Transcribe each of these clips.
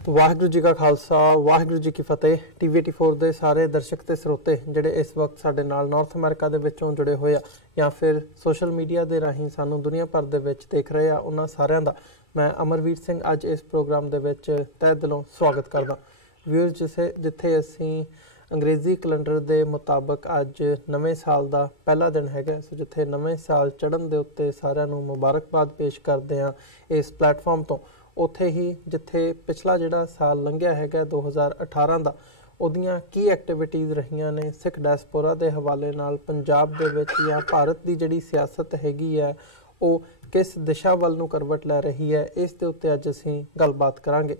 वाहिगुरू जी का खालसा वाहिगुरू जी की फतेह। TV84 ਦੇ ਸਾਰੇ ਦਰਸ਼ਕ ਤੇ ਸਰੋਤੇ ਜਿਹੜੇ ਇਸ ਵਕਤ ਸਾਡੇ ਨਾਲ ਨਾਰਥ ਅਮਰੀਕਾ ਦੇ ਵਿੱਚੋਂ ਜੁੜੇ ਹੋਏ ਆ ਜਾਂ ਫਿਰ ਸੋਸ਼ਲ ਮੀਡੀਆ ਦੇ ਰਾਹੀਂ ਸਾਨੂੰ ਦੁਨੀਆ ਭਰ ਦੇ ਵਿੱਚ ਦੇਖ ਰਹੇ ਆ, ਉਹਨਾਂ ਸਾਰਿਆਂ ਦਾ ਮੈਂ ਅਮਰਵੀਰ ਸਿੰਘ ਅੱਜ ਇਸ ਪ੍ਰੋਗਰਾਮ ਦੇ ਵਿੱਚ ਤਹਿ ਦਿਲੋਂ ਸਵਾਗਤ ਕਰਦਾ। ਵਿਊਅਰਸ, ਜਿੱਥੇ ਅਸੀਂ ਅੰਗਰੇਜ਼ੀ ਕੈਲੰਡਰ ਦੇ ਮੁਤਾਬਕ ਅੱਜ ਨਵੇਂ ਸਾਲ ਦਾ ਪਹਿਲਾ ਦਿਨ ਹੈਗਾ, ਸੋ ਜਿੱਥੇ ਨਵੇਂ ਸਾਲ ਚੜ੍ਹਨ ਦੇ ਉੱਤੇ ਸਾਰਿਆਂ ਨੂੰ ਮੁਬਾਰਕਬਾਦ ਪੇਸ਼ ਕਰਦੇ ਹਾਂ ਇਸ ਪਲੇਟਫਾਰਮ ਤੋਂ, ਉੱਥੇ ਹੀ ਜਿੱਥੇ ਪਿਛਲਾ ਜਿਹੜਾ ਸਾਲ ਲੰਘਿਆ ਹੈਗਾ 2018 ਦਾ, ਉਹਦੀਆਂ ਕੀ ਐਕਟੀਵਿਟੀਜ਼ ਰਹੀਆਂ ਨੇ ਸਿੱਖ ਡਾਇਸਪੋਰਾ ਦੇ ਹਵਾਲੇ ਨਾਲ ਪੰਜਾਬ ਦੇ ਵਿੱਚ, ਜਾਂ ਭਾਰਤ ਦੀ ਜਿਹੜੀ ਸਿਆਸਤ ਹੈਗੀ ਹੈ ਉਹ ਕਿਸ ਦਿਸ਼ਾ ਵੱਲ ਨੂੰ ਕਰਵਟ ਲੈ ਰਹੀ ਹੈ, ਇਸ ਦੇ ਉੱਤੇ ਅੱਜ ਅਸੀਂ ਗੱਲਬਾਤ ਕਰਾਂਗੇ।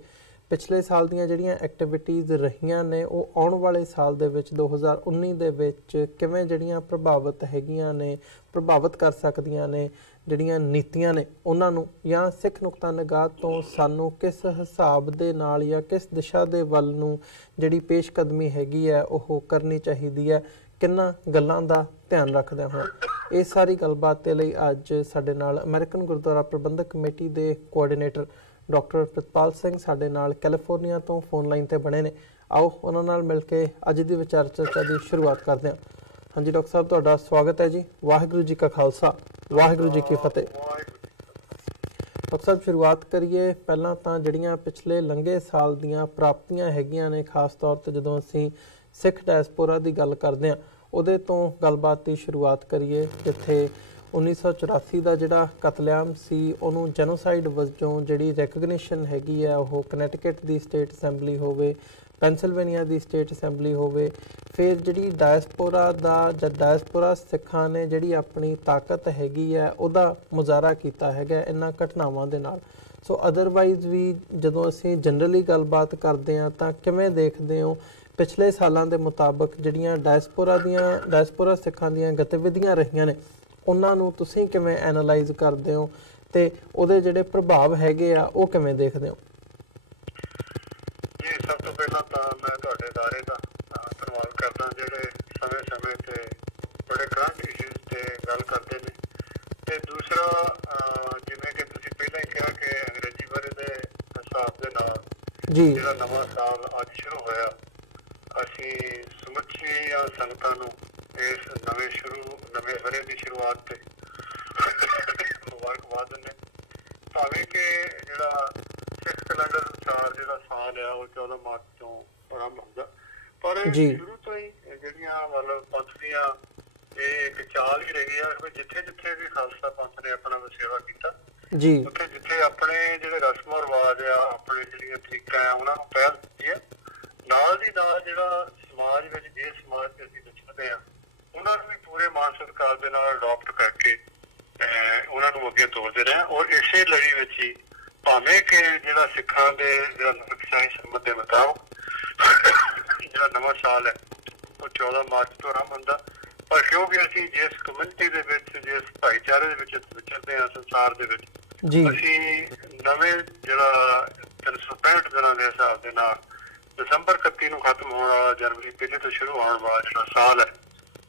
ਪਿਛਲੇ ਸਾਲ ਦੀਆਂ ਜਿਹੜੀਆਂ ਐਕਟੀਵਿਟੀਜ਼ ਰਹੀਆਂ ਨੇ ਉਹ ਆਉਣ ਵਾਲੇ ਸਾਲ ਦੇ ਵਿੱਚ 2019 ਦੇ ਵਿੱਚ ਕਿਵੇਂ ਜਿਹੜੀਆਂ ਪ੍ਰਭਾਵਿਤ ਹੈਗੀਆਂ ਨੇ, ਪ੍ਰਭਾਵਿਤ ਕਰ ਸਕਦੀਆਂ ਨੇ ਜਿਹੜੀਆਂ ਨੀਤੀਆਂ ਨੇ ਉਹਨਾਂ ਨੂੰ, ਜਾਂ ਸਿੱਖ ਨੁਕਤਾ ਨਿਗਾਹ ਤੋਂ ਸਾਨੂੰ ਕਿਸ ਹਿਸਾਬ ਦੇ ਨਾਲ ਜਾਂ ਕਿਸ ਦਿਸ਼ਾ ਦੇ ਵੱਲ ਨੂੰ ਜਿਹੜੀ ਪੇਸ਼ਕਦਮੀ ਹੈਗੀ ਹੈ ਉਹ ਕਰਨੀ ਚਾਹੀਦੀ ਹੈ, ਕਿੰਨਾਂ ਗੱਲਾਂ ਦਾ ਧਿਆਨ ਰੱਖਦਿਆਂ ਹੋਇਆ। ਇਹ ਸਾਰੀ ਗੱਲਬਾਤ ਦੇ ਲਈ ਅੱਜ ਸਾਡੇ ਨਾਲ ਅਮਰੀਕਨ ਗੁਰਦੁਆਰਾ ਪ੍ਰਬੰਧਕ ਕਮੇਟੀ ਦੇ ਕੋਆਰਡੀਨੇਟਰ ਡਾਕਟਰ ਪ੍ਰਿਤਪਾਲ ਸਿੰਘ ਸਾਡੇ ਨਾਲ ਕੈਲੀਫੋਰਨੀਆ ਤੋਂ ਫੋਨ ਲਾਈਨ ਤੇ ਬਣੇ ਨੇ। ਆਓ ਉਹਨਾਂ ਨਾਲ ਮਿਲ ਕੇ ਅੱਜ ਦੀ ਵਿਚਾਰ ਚਰਚਾ ਦੀ ਸ਼ੁਰੂਆਤ ਕਰਦੇ ਹਾਂ। ਹਾਂਜੀ ਡਾਕਟਰ ਸਾਹਿਬ, ਤੁਹਾਡਾ ਸਵਾਗਤ ਹੈ ਜੀ। ਵਾਹਿਗੁਰੂ ਜੀ ਕਾ ਖਾਲਸਾ ਵਾਹਿਗੁਰੂ ਜੀ ਕੀ ਫਤਿਹ। ਡਾਕਟਰ ਸਾਹਿਬ, ਸ਼ੁਰੂਆਤ ਕਰੀਏ ਪਹਿਲਾਂ ਤਾਂ ਜਿਹੜੀਆਂ ਪਿਛਲੇ ਲੰਘੇ ਸਾਲ ਦੀਆਂ ਪ੍ਰਾਪਤੀਆਂ ਹੈਗੀਆਂ ਨੇ, ਖਾਸ ਤੌਰ 'ਤੇ ਜਦੋਂ ਅਸੀਂ ਸਿੱਖ ਡਾਇਸਪੋਰਾ ਦੀ ਗੱਲ ਕਰਦੇ ਹਾਂ ਉਹਦੇ ਤੋਂ ਗੱਲਬਾਤ ਦੀ ਸ਼ੁਰੂਆਤ ਕਰੀਏ, ਜਿੱਥੇ 1984 ਦਾ ਜਿਹੜਾ ਕਤਲੇਆਮ ਸੀ ਉਹਨੂੰ ਜੈਨੋਸਾਈਡ ਵਜੋਂ ਜਿਹੜੀ ਰੈਕਗਨੀਸ਼ਨ ਹੈਗੀ ਹੈ, ਉਹ ਕਨੈਟੀਕਟ ਦੀ ਸਟੇਟ ਅਸੈਂਬਲੀ ਹੋਵੇ, ਪੈਨਸਿਲਵੇਨੀਆ ਦੀ ਸਟੇਟ ਅਸੈਂਬਲੀ ਹੋਵੇ, ਫਿਰ ਜਿਹੜੀ ਡਾਇਸਪੋਰਾ ਦਾ ਜਾਂ ਡਾਇਸਪੋਰਾ ਸਿੱਖਾਂ ਨੇ ਜਿਹੜੀ ਆਪਣੀ ਤਾਕਤ ਹੈਗੀ ਹੈ ਉਹਦਾ ਮੁਜ਼ਾਹਰਾ ਕੀਤਾ ਹੈਗਾ ਇਹਨਾਂ ਘਟਨਾਵਾਂ ਦੇ ਨਾਲ। ਸੋ ਅਦਰਵਾਈਜ਼ ਵੀ ਜਦੋਂ ਅਸੀਂ ਜਨਰਲੀ ਗੱਲਬਾਤ ਕਰਦੇ ਹਾਂ ਤਾਂ ਕਿਵੇਂ ਦੇਖਦੇ ਹੋ ਪਿਛਲੇ ਸਾਲਾਂ ਦੇ ਮੁਤਾਬਕ ਜਿਹੜੀਆਂ ਡਾਇਸਪੋਰਾ ਸਿੱਖਾਂ ਦੀਆਂ ਗਤੀਵਿਧੀਆਂ ਰਹੀਆਂ ਨੇ ਉਹਨਾਂ ਨੂੰ ਤੁਸੀਂ ਕਿਵੇਂ ਐਨਾਲਾਈਜ਼ ਕਰਦੇ ਹੋ ਤੇ ਉਹਦੇ ਜਿਹੜੇ ਪ੍ਰਭਾਵ ਹੈਗੇ ਆ ਉਹ ਕਿਵੇਂ ਦੇਖਦੇ ਹੋ? ਜੀ, ਸਭ ਤੋਂ ਪਹਿਲਾਂ ਤਾਂ ਮੈਂ ਤੁਹਾਡੇ ਅਦਾਰੇ ਦਾ ਧੰਨਵਾਦ ਕਰਦਾ ਜਿਹੜੇ ਸਮੇਂ-ਸਮੇਂ ਤੇ ਬੜੇ ਕਰੰਟ ਇਸ਼ੂਜ਼ ਤੇ ਗੱਲ ਕਰਦੇ ਨੇ। ਤੇ ਦੂਸਰਾ, ਜਿਵੇਂ ਕਿ ਤੁਸੀਂ ਪਹਿਲਾਂ ਹੀ ਕਿਹਾ ਕਿ ਅੰਗਰੇਜ਼ੀ ਬਾਰੇ ਦੇ ਹਿਸਾਬ ਦੇ ਨਾਲ ਜਿਹੜਾ ਨਵਾਂ ਸਾਲ ਅੱਜ ਸ਼ੁਰੂ ਹੋਇਆ, ਅਸੀਂ ਸਮੁੱਚੀਆਂ ਸੰਗਤਾਂ ਨੂੰ ਇਸ ਨਵੇਂ ਵਰ੍ਹੇ ਦੀ ਸ਼ੁਰੂਆਤ ਤੇ ਮੁਬਾਰਕਬਾਦ ਦਿੰਦੇ। ਭਾਵੇਂ ਕਿ ਜਿਹੜਾ ਸਿੱਖ ਕੈਲੰਡਰ ਅਨੁਸਾਰ ਜਿਹੜਾ ਸਾਲ ਆ ਉਹ 14 ਮਾਰਚ ਤੋਂ ਆਰੰਭ ਹੁੰਦਾ, ਪਰ ਸ਼ੁਰੂ ਤੋਂ ਹੀ ਜਿਹੜੀਆਂ ਮਤਲਬ ਪੰਥ ਦੀਆਂ ਇਹ ਇੱਕ ਚਾਲ ਹੀ ਰਹੀ ਆ ਕਿ ਜਿੱਥੇ ਜਿੱਥੇ ਵੀ ਖਾਲਸਾ ਪੰਥ ਨੇ ਆਪਣਾ ਵਸੇਵਾ ਕੀਤਾ, ਉੱਥੇ ਜਿੱਥੇ ਆਪਣੇ ਜਿਹੜੇ ਰਸਮੋ ਰਿਵਾਜ ਆ, ਆਪਣੇ ਜਿਹੜੀਆਂ ਤਰੀਕਾਂ ਆ, ਉਹਨਾਂ ਨੂੰ ਪਹਿਲ ਦਿੱਤੀ ਹੈ। ਨਾਲ ਦੀ ਨਾਲ ਜਿਹੜਾ ਸਮਾਜ ਵਿੱਚ ਜਿਸ ਸਮਾਜ 'ਚ ਅਸੀਂ ਵਿਚਰਦੇ ਹਾਂ ਉਹਨਾਂ ਨੂੰ ਵੀ ਪੂਰੇ ਮਾਨ ਸਤਿਕਾਰ ਦੇ ਨਾਲ ਅਡੋਪਟ ਕਰਕੇ ਉਹਨਾਂ ਨੂੰ ਅੱਗੇ ਤੋਰਦੇ ਰਹੇ। ਔਰ ਇਸੇ ਲੜੀ ਵਿੱਚ ਹੀ ਭਾਵੇਂ ਕਿ ਜਿਹੜਾ ਸਿੱਖਾਂ ਦੇ ਜਿਹੜਾ ਨਵਕਸ਼ਾਹੀ ਸੰਮਤ ਦੇ ਮੁਤਾਬਕ ਜਿਹੜਾ ਨਵਾਂ ਸਾਲ ਹੈ ਉਹ 14 ਮਾਰਚ ਤੋਂ ਆਰੰਭ ਹੁੰਦਾ, ਪਰ ਕਿਉਂਕਿ ਅਸੀਂ ਜਿਸ ਕਮਿਊਨਿਟੀ ਦੇ ਵਿੱਚ, ਜਿਸ ਭਾਈਚਾਰੇ ਦੇ ਵਿੱਚ ਵਿਚਰਦੇ ਹਾਂ ਸੰਸਾਰ ਦੇ ਵਿੱਚ, ਅਸੀਂ ਨਵੇਂ ਜਿਹੜਾ 365 ਦਿਨਾਂ ਦੇ ਹਿਸਾਬ ਦੇ ਨਾਲ ਦਸੰਬਰ 31 ਨੂੰ ਖਤਮ ਹੋਣ ਵਾਲਾ, ਜਨਵਰੀ 1 ਤੋਂ ਸ਼ੁਰੂ ਹੋਣ ਵਾਲਾ ਜਿਹੜਾ ਸਾਲ ਹੈ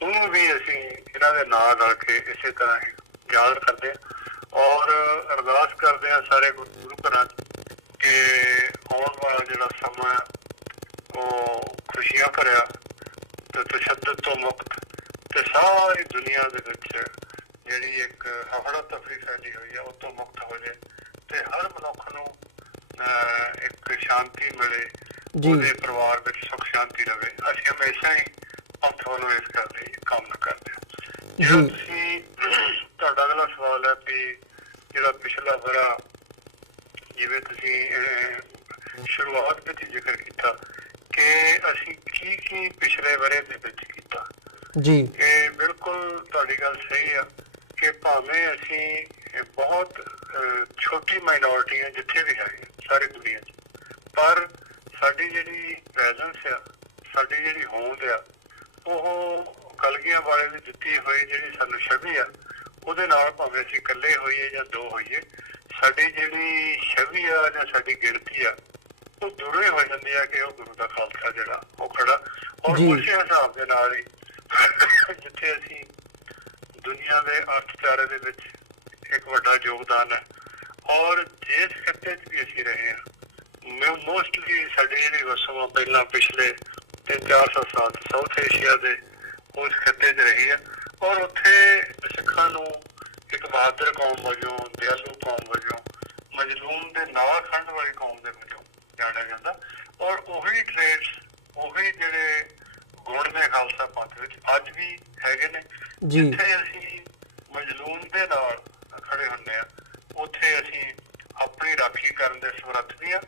ਉਹਨੂੰ ਵੀ ਅਸੀਂ ਇਹਨਾਂ ਦੇ ਨਾਲ ਰਲ ਕੇ ਇਸੇ ਤਰ੍ਹਾਂ ਹੀ ਯਾਦ ਕਰਦੇ ਹਾਂ ਔਰ ਅਰਦਾਸ ਕਰਦੇ ਹਾਂ ਸਾਰੇ ਗੁਰੂ ਘਰਾਂ 'ਚ ਕਿ ਆਉਣ ਵਾਲਾ ਜਿਹੜਾ ਸਮਾਂ ਉਹ ਖੁਸ਼ੀਆਂ ਭਰਿਆ ਤੇ ਤਸ਼ੱਦਦ ਤੋਂ ਮੁਕਤ ਤੇ ਸਾਰੀ ਦੁਨੀਆ ਦੇ ਵਿੱਚ ਜਿਹੜੀ ਇੱਕ ਹਫੜਾ ਤਫਰੀ ਫੈਲੀ ਹੋਈ ਹੈ ਉਹ ਤੋਂ ਮੁਕਤ ਹੋ ਜਾਏ ਤੇ ਹਰ ਮਨੁੱਖ ਨੂੰ ਇੱਕ ਸ਼ਾਂਤੀ ਮਿਲੇ, ਉਹਦੇ ਪਰਿਵਾਰ ਵਿੱਚ ਸੁੱਖ ਸ਼ਾਂਤੀ ਰਵੇ। ਅਸੀਂ ਹਮੇਸ਼ਾ ਹੀ ਪੰਥ ਵੱਲੋਂ ਇਸ ਗੱਲ ਦੀ ਕਾਮਨਾ ਕਰਦੇ ਹਾਂ। ਜਿਹੜਾ ਤੁਸੀਂ ਤੁਹਾਡਾ ਅਗਲਾ ਸਵਾਲ ਹੈ ਵੀ ਜਿਹੜਾ ਪਿਛਲਾ ਵਰ੍ਹਾ, ਜਿਵੇਂ ਤੁਸੀਂ ਸ਼ੁਰੂਆਤ ਵਿੱਚ ਜ਼ਿਕਰ ਕੀਤਾ ਕਿ ਅਸੀਂ ਕੀ ਪਿਛਲੇ ਵਰ੍ਹੇ ਦੇ ਵਿੱਚ ਕੀਤਾ, ਇਹ ਬਿਲਕੁਲ ਤੁਹਾਡੀ ਗੱਲ ਸਹੀ ਆ ਕਿ ਭਾਵੇਂ ਅਸੀਂ ਬਹੁਤ ਛੋਟੀ ਮਾਈਨੋਰਟੀ ਹੈ ਜਿੱਥੇ ਵੀ ਹੈਗੇ ਸਾਰੀ ਦੁਨੀਆ 'ਚ, ਪਰ ਸਾਡੀ ਜਿਹੜੀ ਪ੍ਰੈਜ਼ੈਂਸ ਆ, ਸਾਡੀ ਜਿਹੜੀ ਹੋਂਦ ਆ, ਉਹ ਕਲਗੀਆਂ ਵਾਲੇ ਦੀ ਦਿੱਤੀ ਹੋਈ ਜਿਹੜੀ ਸਾਨੂੰ ਛਵੀ ਆ ਉਹਦੇ ਨਾਲ ਭਾਵੇਂ ਅਸੀਂ ਇਕੱਲੇ ਹੋਈਏ ਜਾਂ ਦੋ ਹੋਈਏ, ਸਾਡੀ ਜਿਹੜੀ ਛਵੀ ਆ ਜਾਂ ਸਾਡੀ ਗਿਣਤੀ ਆ ਉਹ ਦੂਰੋਂ ਹੀ ਹੋ ਜਾਂਦੀ ਆ ਕਿ ਉਹ ਗੁਰੂ ਦਾ ਖਾਲਸਾ ਜਿਹੜਾ ਉਹ ਖੜਾ। ਔਰ ਉਸੇ ਹਿਸਾਬ ਦੇ ਨਾਲ ਹੀ ਜਿੱਥੇ ਅਸੀਂ ਦੁਨੀਆ ਦੇ ਅਰਥਚਾਰੇ ਦੇ ਵਿੱਚ ਇੱਕ ਵੱਡਾ ਯੋਗਦਾਨ ਹੈ ਔਰ ਜਿਸ ਖਿੱਤੇ 'ਚ ਵੀ ਅਸੀਂ ਰਹੇ ਹਾਂ ਮੋਸਟਲੀ ਸਾਡੀ ਜਿਹੜੀ ਵਸੋਂ ਪਹਿਲਾਂ ਪਿਛਲੇ 300-400 ਸਾਲ ਸਾਊਥ ਏਸ਼ੀਆ ਦੇ ਉਸ ਖਿੱਤੇ 'ਚ ਰਹੀ ਹੈ, ਔਰ ਉੱਥੇ ਸਿੱਖਾਂ ਨੂੰ ਇੱਕ ਬਹਾਦਰ ਕੌਮ ਵਜੋਂ, ਦਿਆਲੂ ਕੌਮ ਵਜੋਂ, ਮਜਲੂਮ ਦੇ ਨਾਲ ਖੰਡ ਵਾਲੀ ਕੌਮ ਦੇ ਵਜੋਂ ਜਾਣਿਆ ਜਾਂਦਾ। ਔਰ ਉਹੀ ਟ੍ਰੇਡਸ, ਉਹੀ ਜਿਹੜੇ ਗੁਣ ਨੇ ਖਾਲਸਾ ਪੰਥ ਵਿੱਚ ਅੱਜ ਵੀ ਹੈਗੇ ਨੇ। ਜਿੱਥੇ ਅਸੀਂ ਮਜਲੂਮ ਦੇ ਨਾਲ ਖੜੇ ਹੁੰਦੇ ਹਾਂ, ਉੱਥੇ ਅਸੀਂ ਆਪਣੀ ਰਾਖੀ ਕਰਨ ਦੇ ਸਮਰੱਥ ਵੀ ਹਾਂ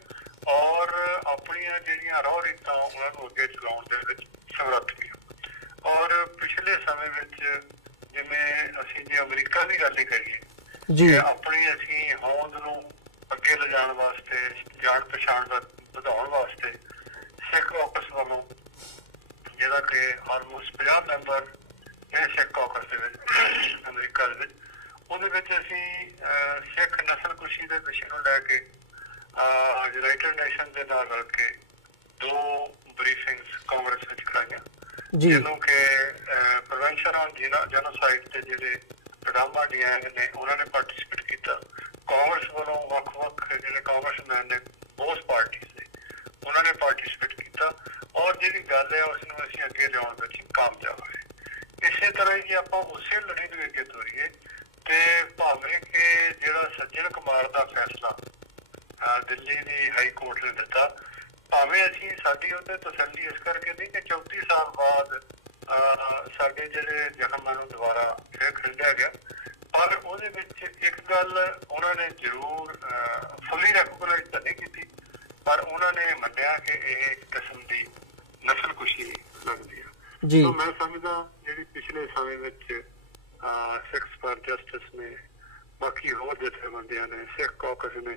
ਔਰ ਆਪਣੀਆਂ ਜਿਹੜੀਆਂ ਰਹੁ ਰੀਤਾਂ ਉਹਨਾਂ ਨੂੰ ਅੱਗੇ ਚਲਾਉਣ ਦੇ ਵਿੱਚ ਸਮਰੱਥ ਵੀ ਹਾਂ। ਔਰ ਪਿਛਲੇ ਸਮੇਂ ਵਿੱਚ ਜਿਵੇਂ ਅਸੀਂ ਜੇ ਅਮਰੀਕਾ ਦੀ ਗੱਲ ਹੀ ਕਰੀਏ, ਕਿ ਆਪਣੀ ਅਸੀਂ ਹੋਂਦ ਨੂੰ ਅੱਗੇ ਲਿਜਾਣ ਵਾਸਤੇ, ਜਾਣ ਪਛਾਣ ਵਧਾਉਣ ਵਾਸਤੇ ਸਿੱਖ ਕਾਕਸ ਵੱਲੋਂ, ਜਿਹੜਾ ਕਿ ਆਲਮੋਸਟ 50 ਮੈਂਬਰ ਇਹ ਸਿੱਖ ਕਾਕਸ ਦੇ ਵਿੱਚ ਅਮਰੀਕਾ ਦੇ ਵਿੱਚ, ਉਹਦੇ ਵਿੱਚ ਅਸੀਂ ਸਿੱਖ ਨਸਲਕੁਸ਼ੀ ਦੇ ਵਿਸ਼ੇ ਨੂੰ ਲੈ ਕੇ ਯੂਨਾਈਟਿਡ ਨੇਸ਼ਨ ਦੇ ਨਾਲ ਰਲ ਕੇ 2 ਬਰੀਫਿੰਗਸ ਕਾਂਗਰਸ ਵਿੱਚ ਕਰਾਈਆਂ, ਜਿਹਨੂੰ ਕਿ ਪ੍ਰੀਵੈਂਸ਼ਨ ਆਨ ਜੈਨੋਸਾਈਡ ਦੇ ਜਿਹੜੇ ਪ੍ਰੋਗਰਾਮਾਂ ਡੀਐਨ ਨੇ ਉਹਨਾਂ ਨੇ ਪਾਰਟੀਸਪੇਟ ਕੀਤਾ। ਕਾਂਗਰਸ ਵੱਲੋਂ ਵੱਖ-ਵੱਖ ਜਿਹੜੇ ਕਾਂਗਰਸਮੈਨ ਨੇ ਬਹੁਤ ਪਾਰਟੀਆਂ ਦੇ, ਉਹਨਾਂ ਨੇ ਪਾਰਟੀਸਪੇਟ ਕੀਤਾ ਔਰ ਜਿਹੜੀ ਗੱਲ ਹੈ ਉਸ ਨੂੰ ਅਸੀਂ ਅੱਗੇ ਲਿਆਉਣ ਵਿੱਚ ਕਾਮਯਾਬ ਹੋਏ। ਇਸੇ ਤਰ੍ਹਾਂ ਹੀ ਆਪਾਂ ਉਸੇ ਲੜੀ ਨੂੰ ਅੱਗੇ ਤੋਰੀਏ ਤੇ ਭਾਵੇਂ ਕਿ ਜਿਹੜਾ ਸੱਜਣ ਕੁਮਾਰ ਦਾ ਫੈਸਲਾ ਦਿੱਲੀ ਦੀ ਹਾਈ ਕੋਰਟ ਨੇ ਦਿੱਤਾ, ਭਾਵੇਂ ਅਸੀਂ ਸਾਡੀ ਉਹਦੇ ਤਸੱਲੀ ਇਸ ਕਰਕੇ ਨਹੀਂ ਕਿ 34 ਸਾਲ ਬਾਅਦ ਸਾਡੇ ਜਿਹੜੇ ਜ਼ਖਮਾਂ ਨੂੰ ਦੁਬਾਰਾ ਫਿਰ ਖਿਲ੍ਹਿਆ ਗਿਆ, ਪਰ ਉਹਦੇ ਵਿੱਚ ਇੱਕ ਗੱਲ ਉਹਨਾਂ ਨੇ ਜ਼ਰੂਰ ਫੁੱਲੀ ਰੈਕੋਗਨਾਈਜ਼ ਤਾਂ ਨਹੀਂ ਕੀਤੀ, ਪਰ ਉਹਨਾਂ ਨੇ ਮੰਨਿਆ ਕਿ ਇਹ ਇੱਕ ਕਿਸਮ ਦੀ ਨਸਲਕੁਸ਼ੀ ਲੱਗਦੀ ਆ। ਤਾਂ ਮੈਂ ਸਮਝਦਾ ਜਿਹੜੀ ਪਿਛਲੇ ਸਮੇਂ ਵਿੱਚ ਸਿੱਖਸ ਫਾਰ ਜਸਟਿਸ ਨੇ, ਬਾਕੀ ਹੋਰ ਜਥੇਬੰਦੀਆਂ ਨੇ, ਸਿੱਖ ਕਾਕਸ ਨੇ,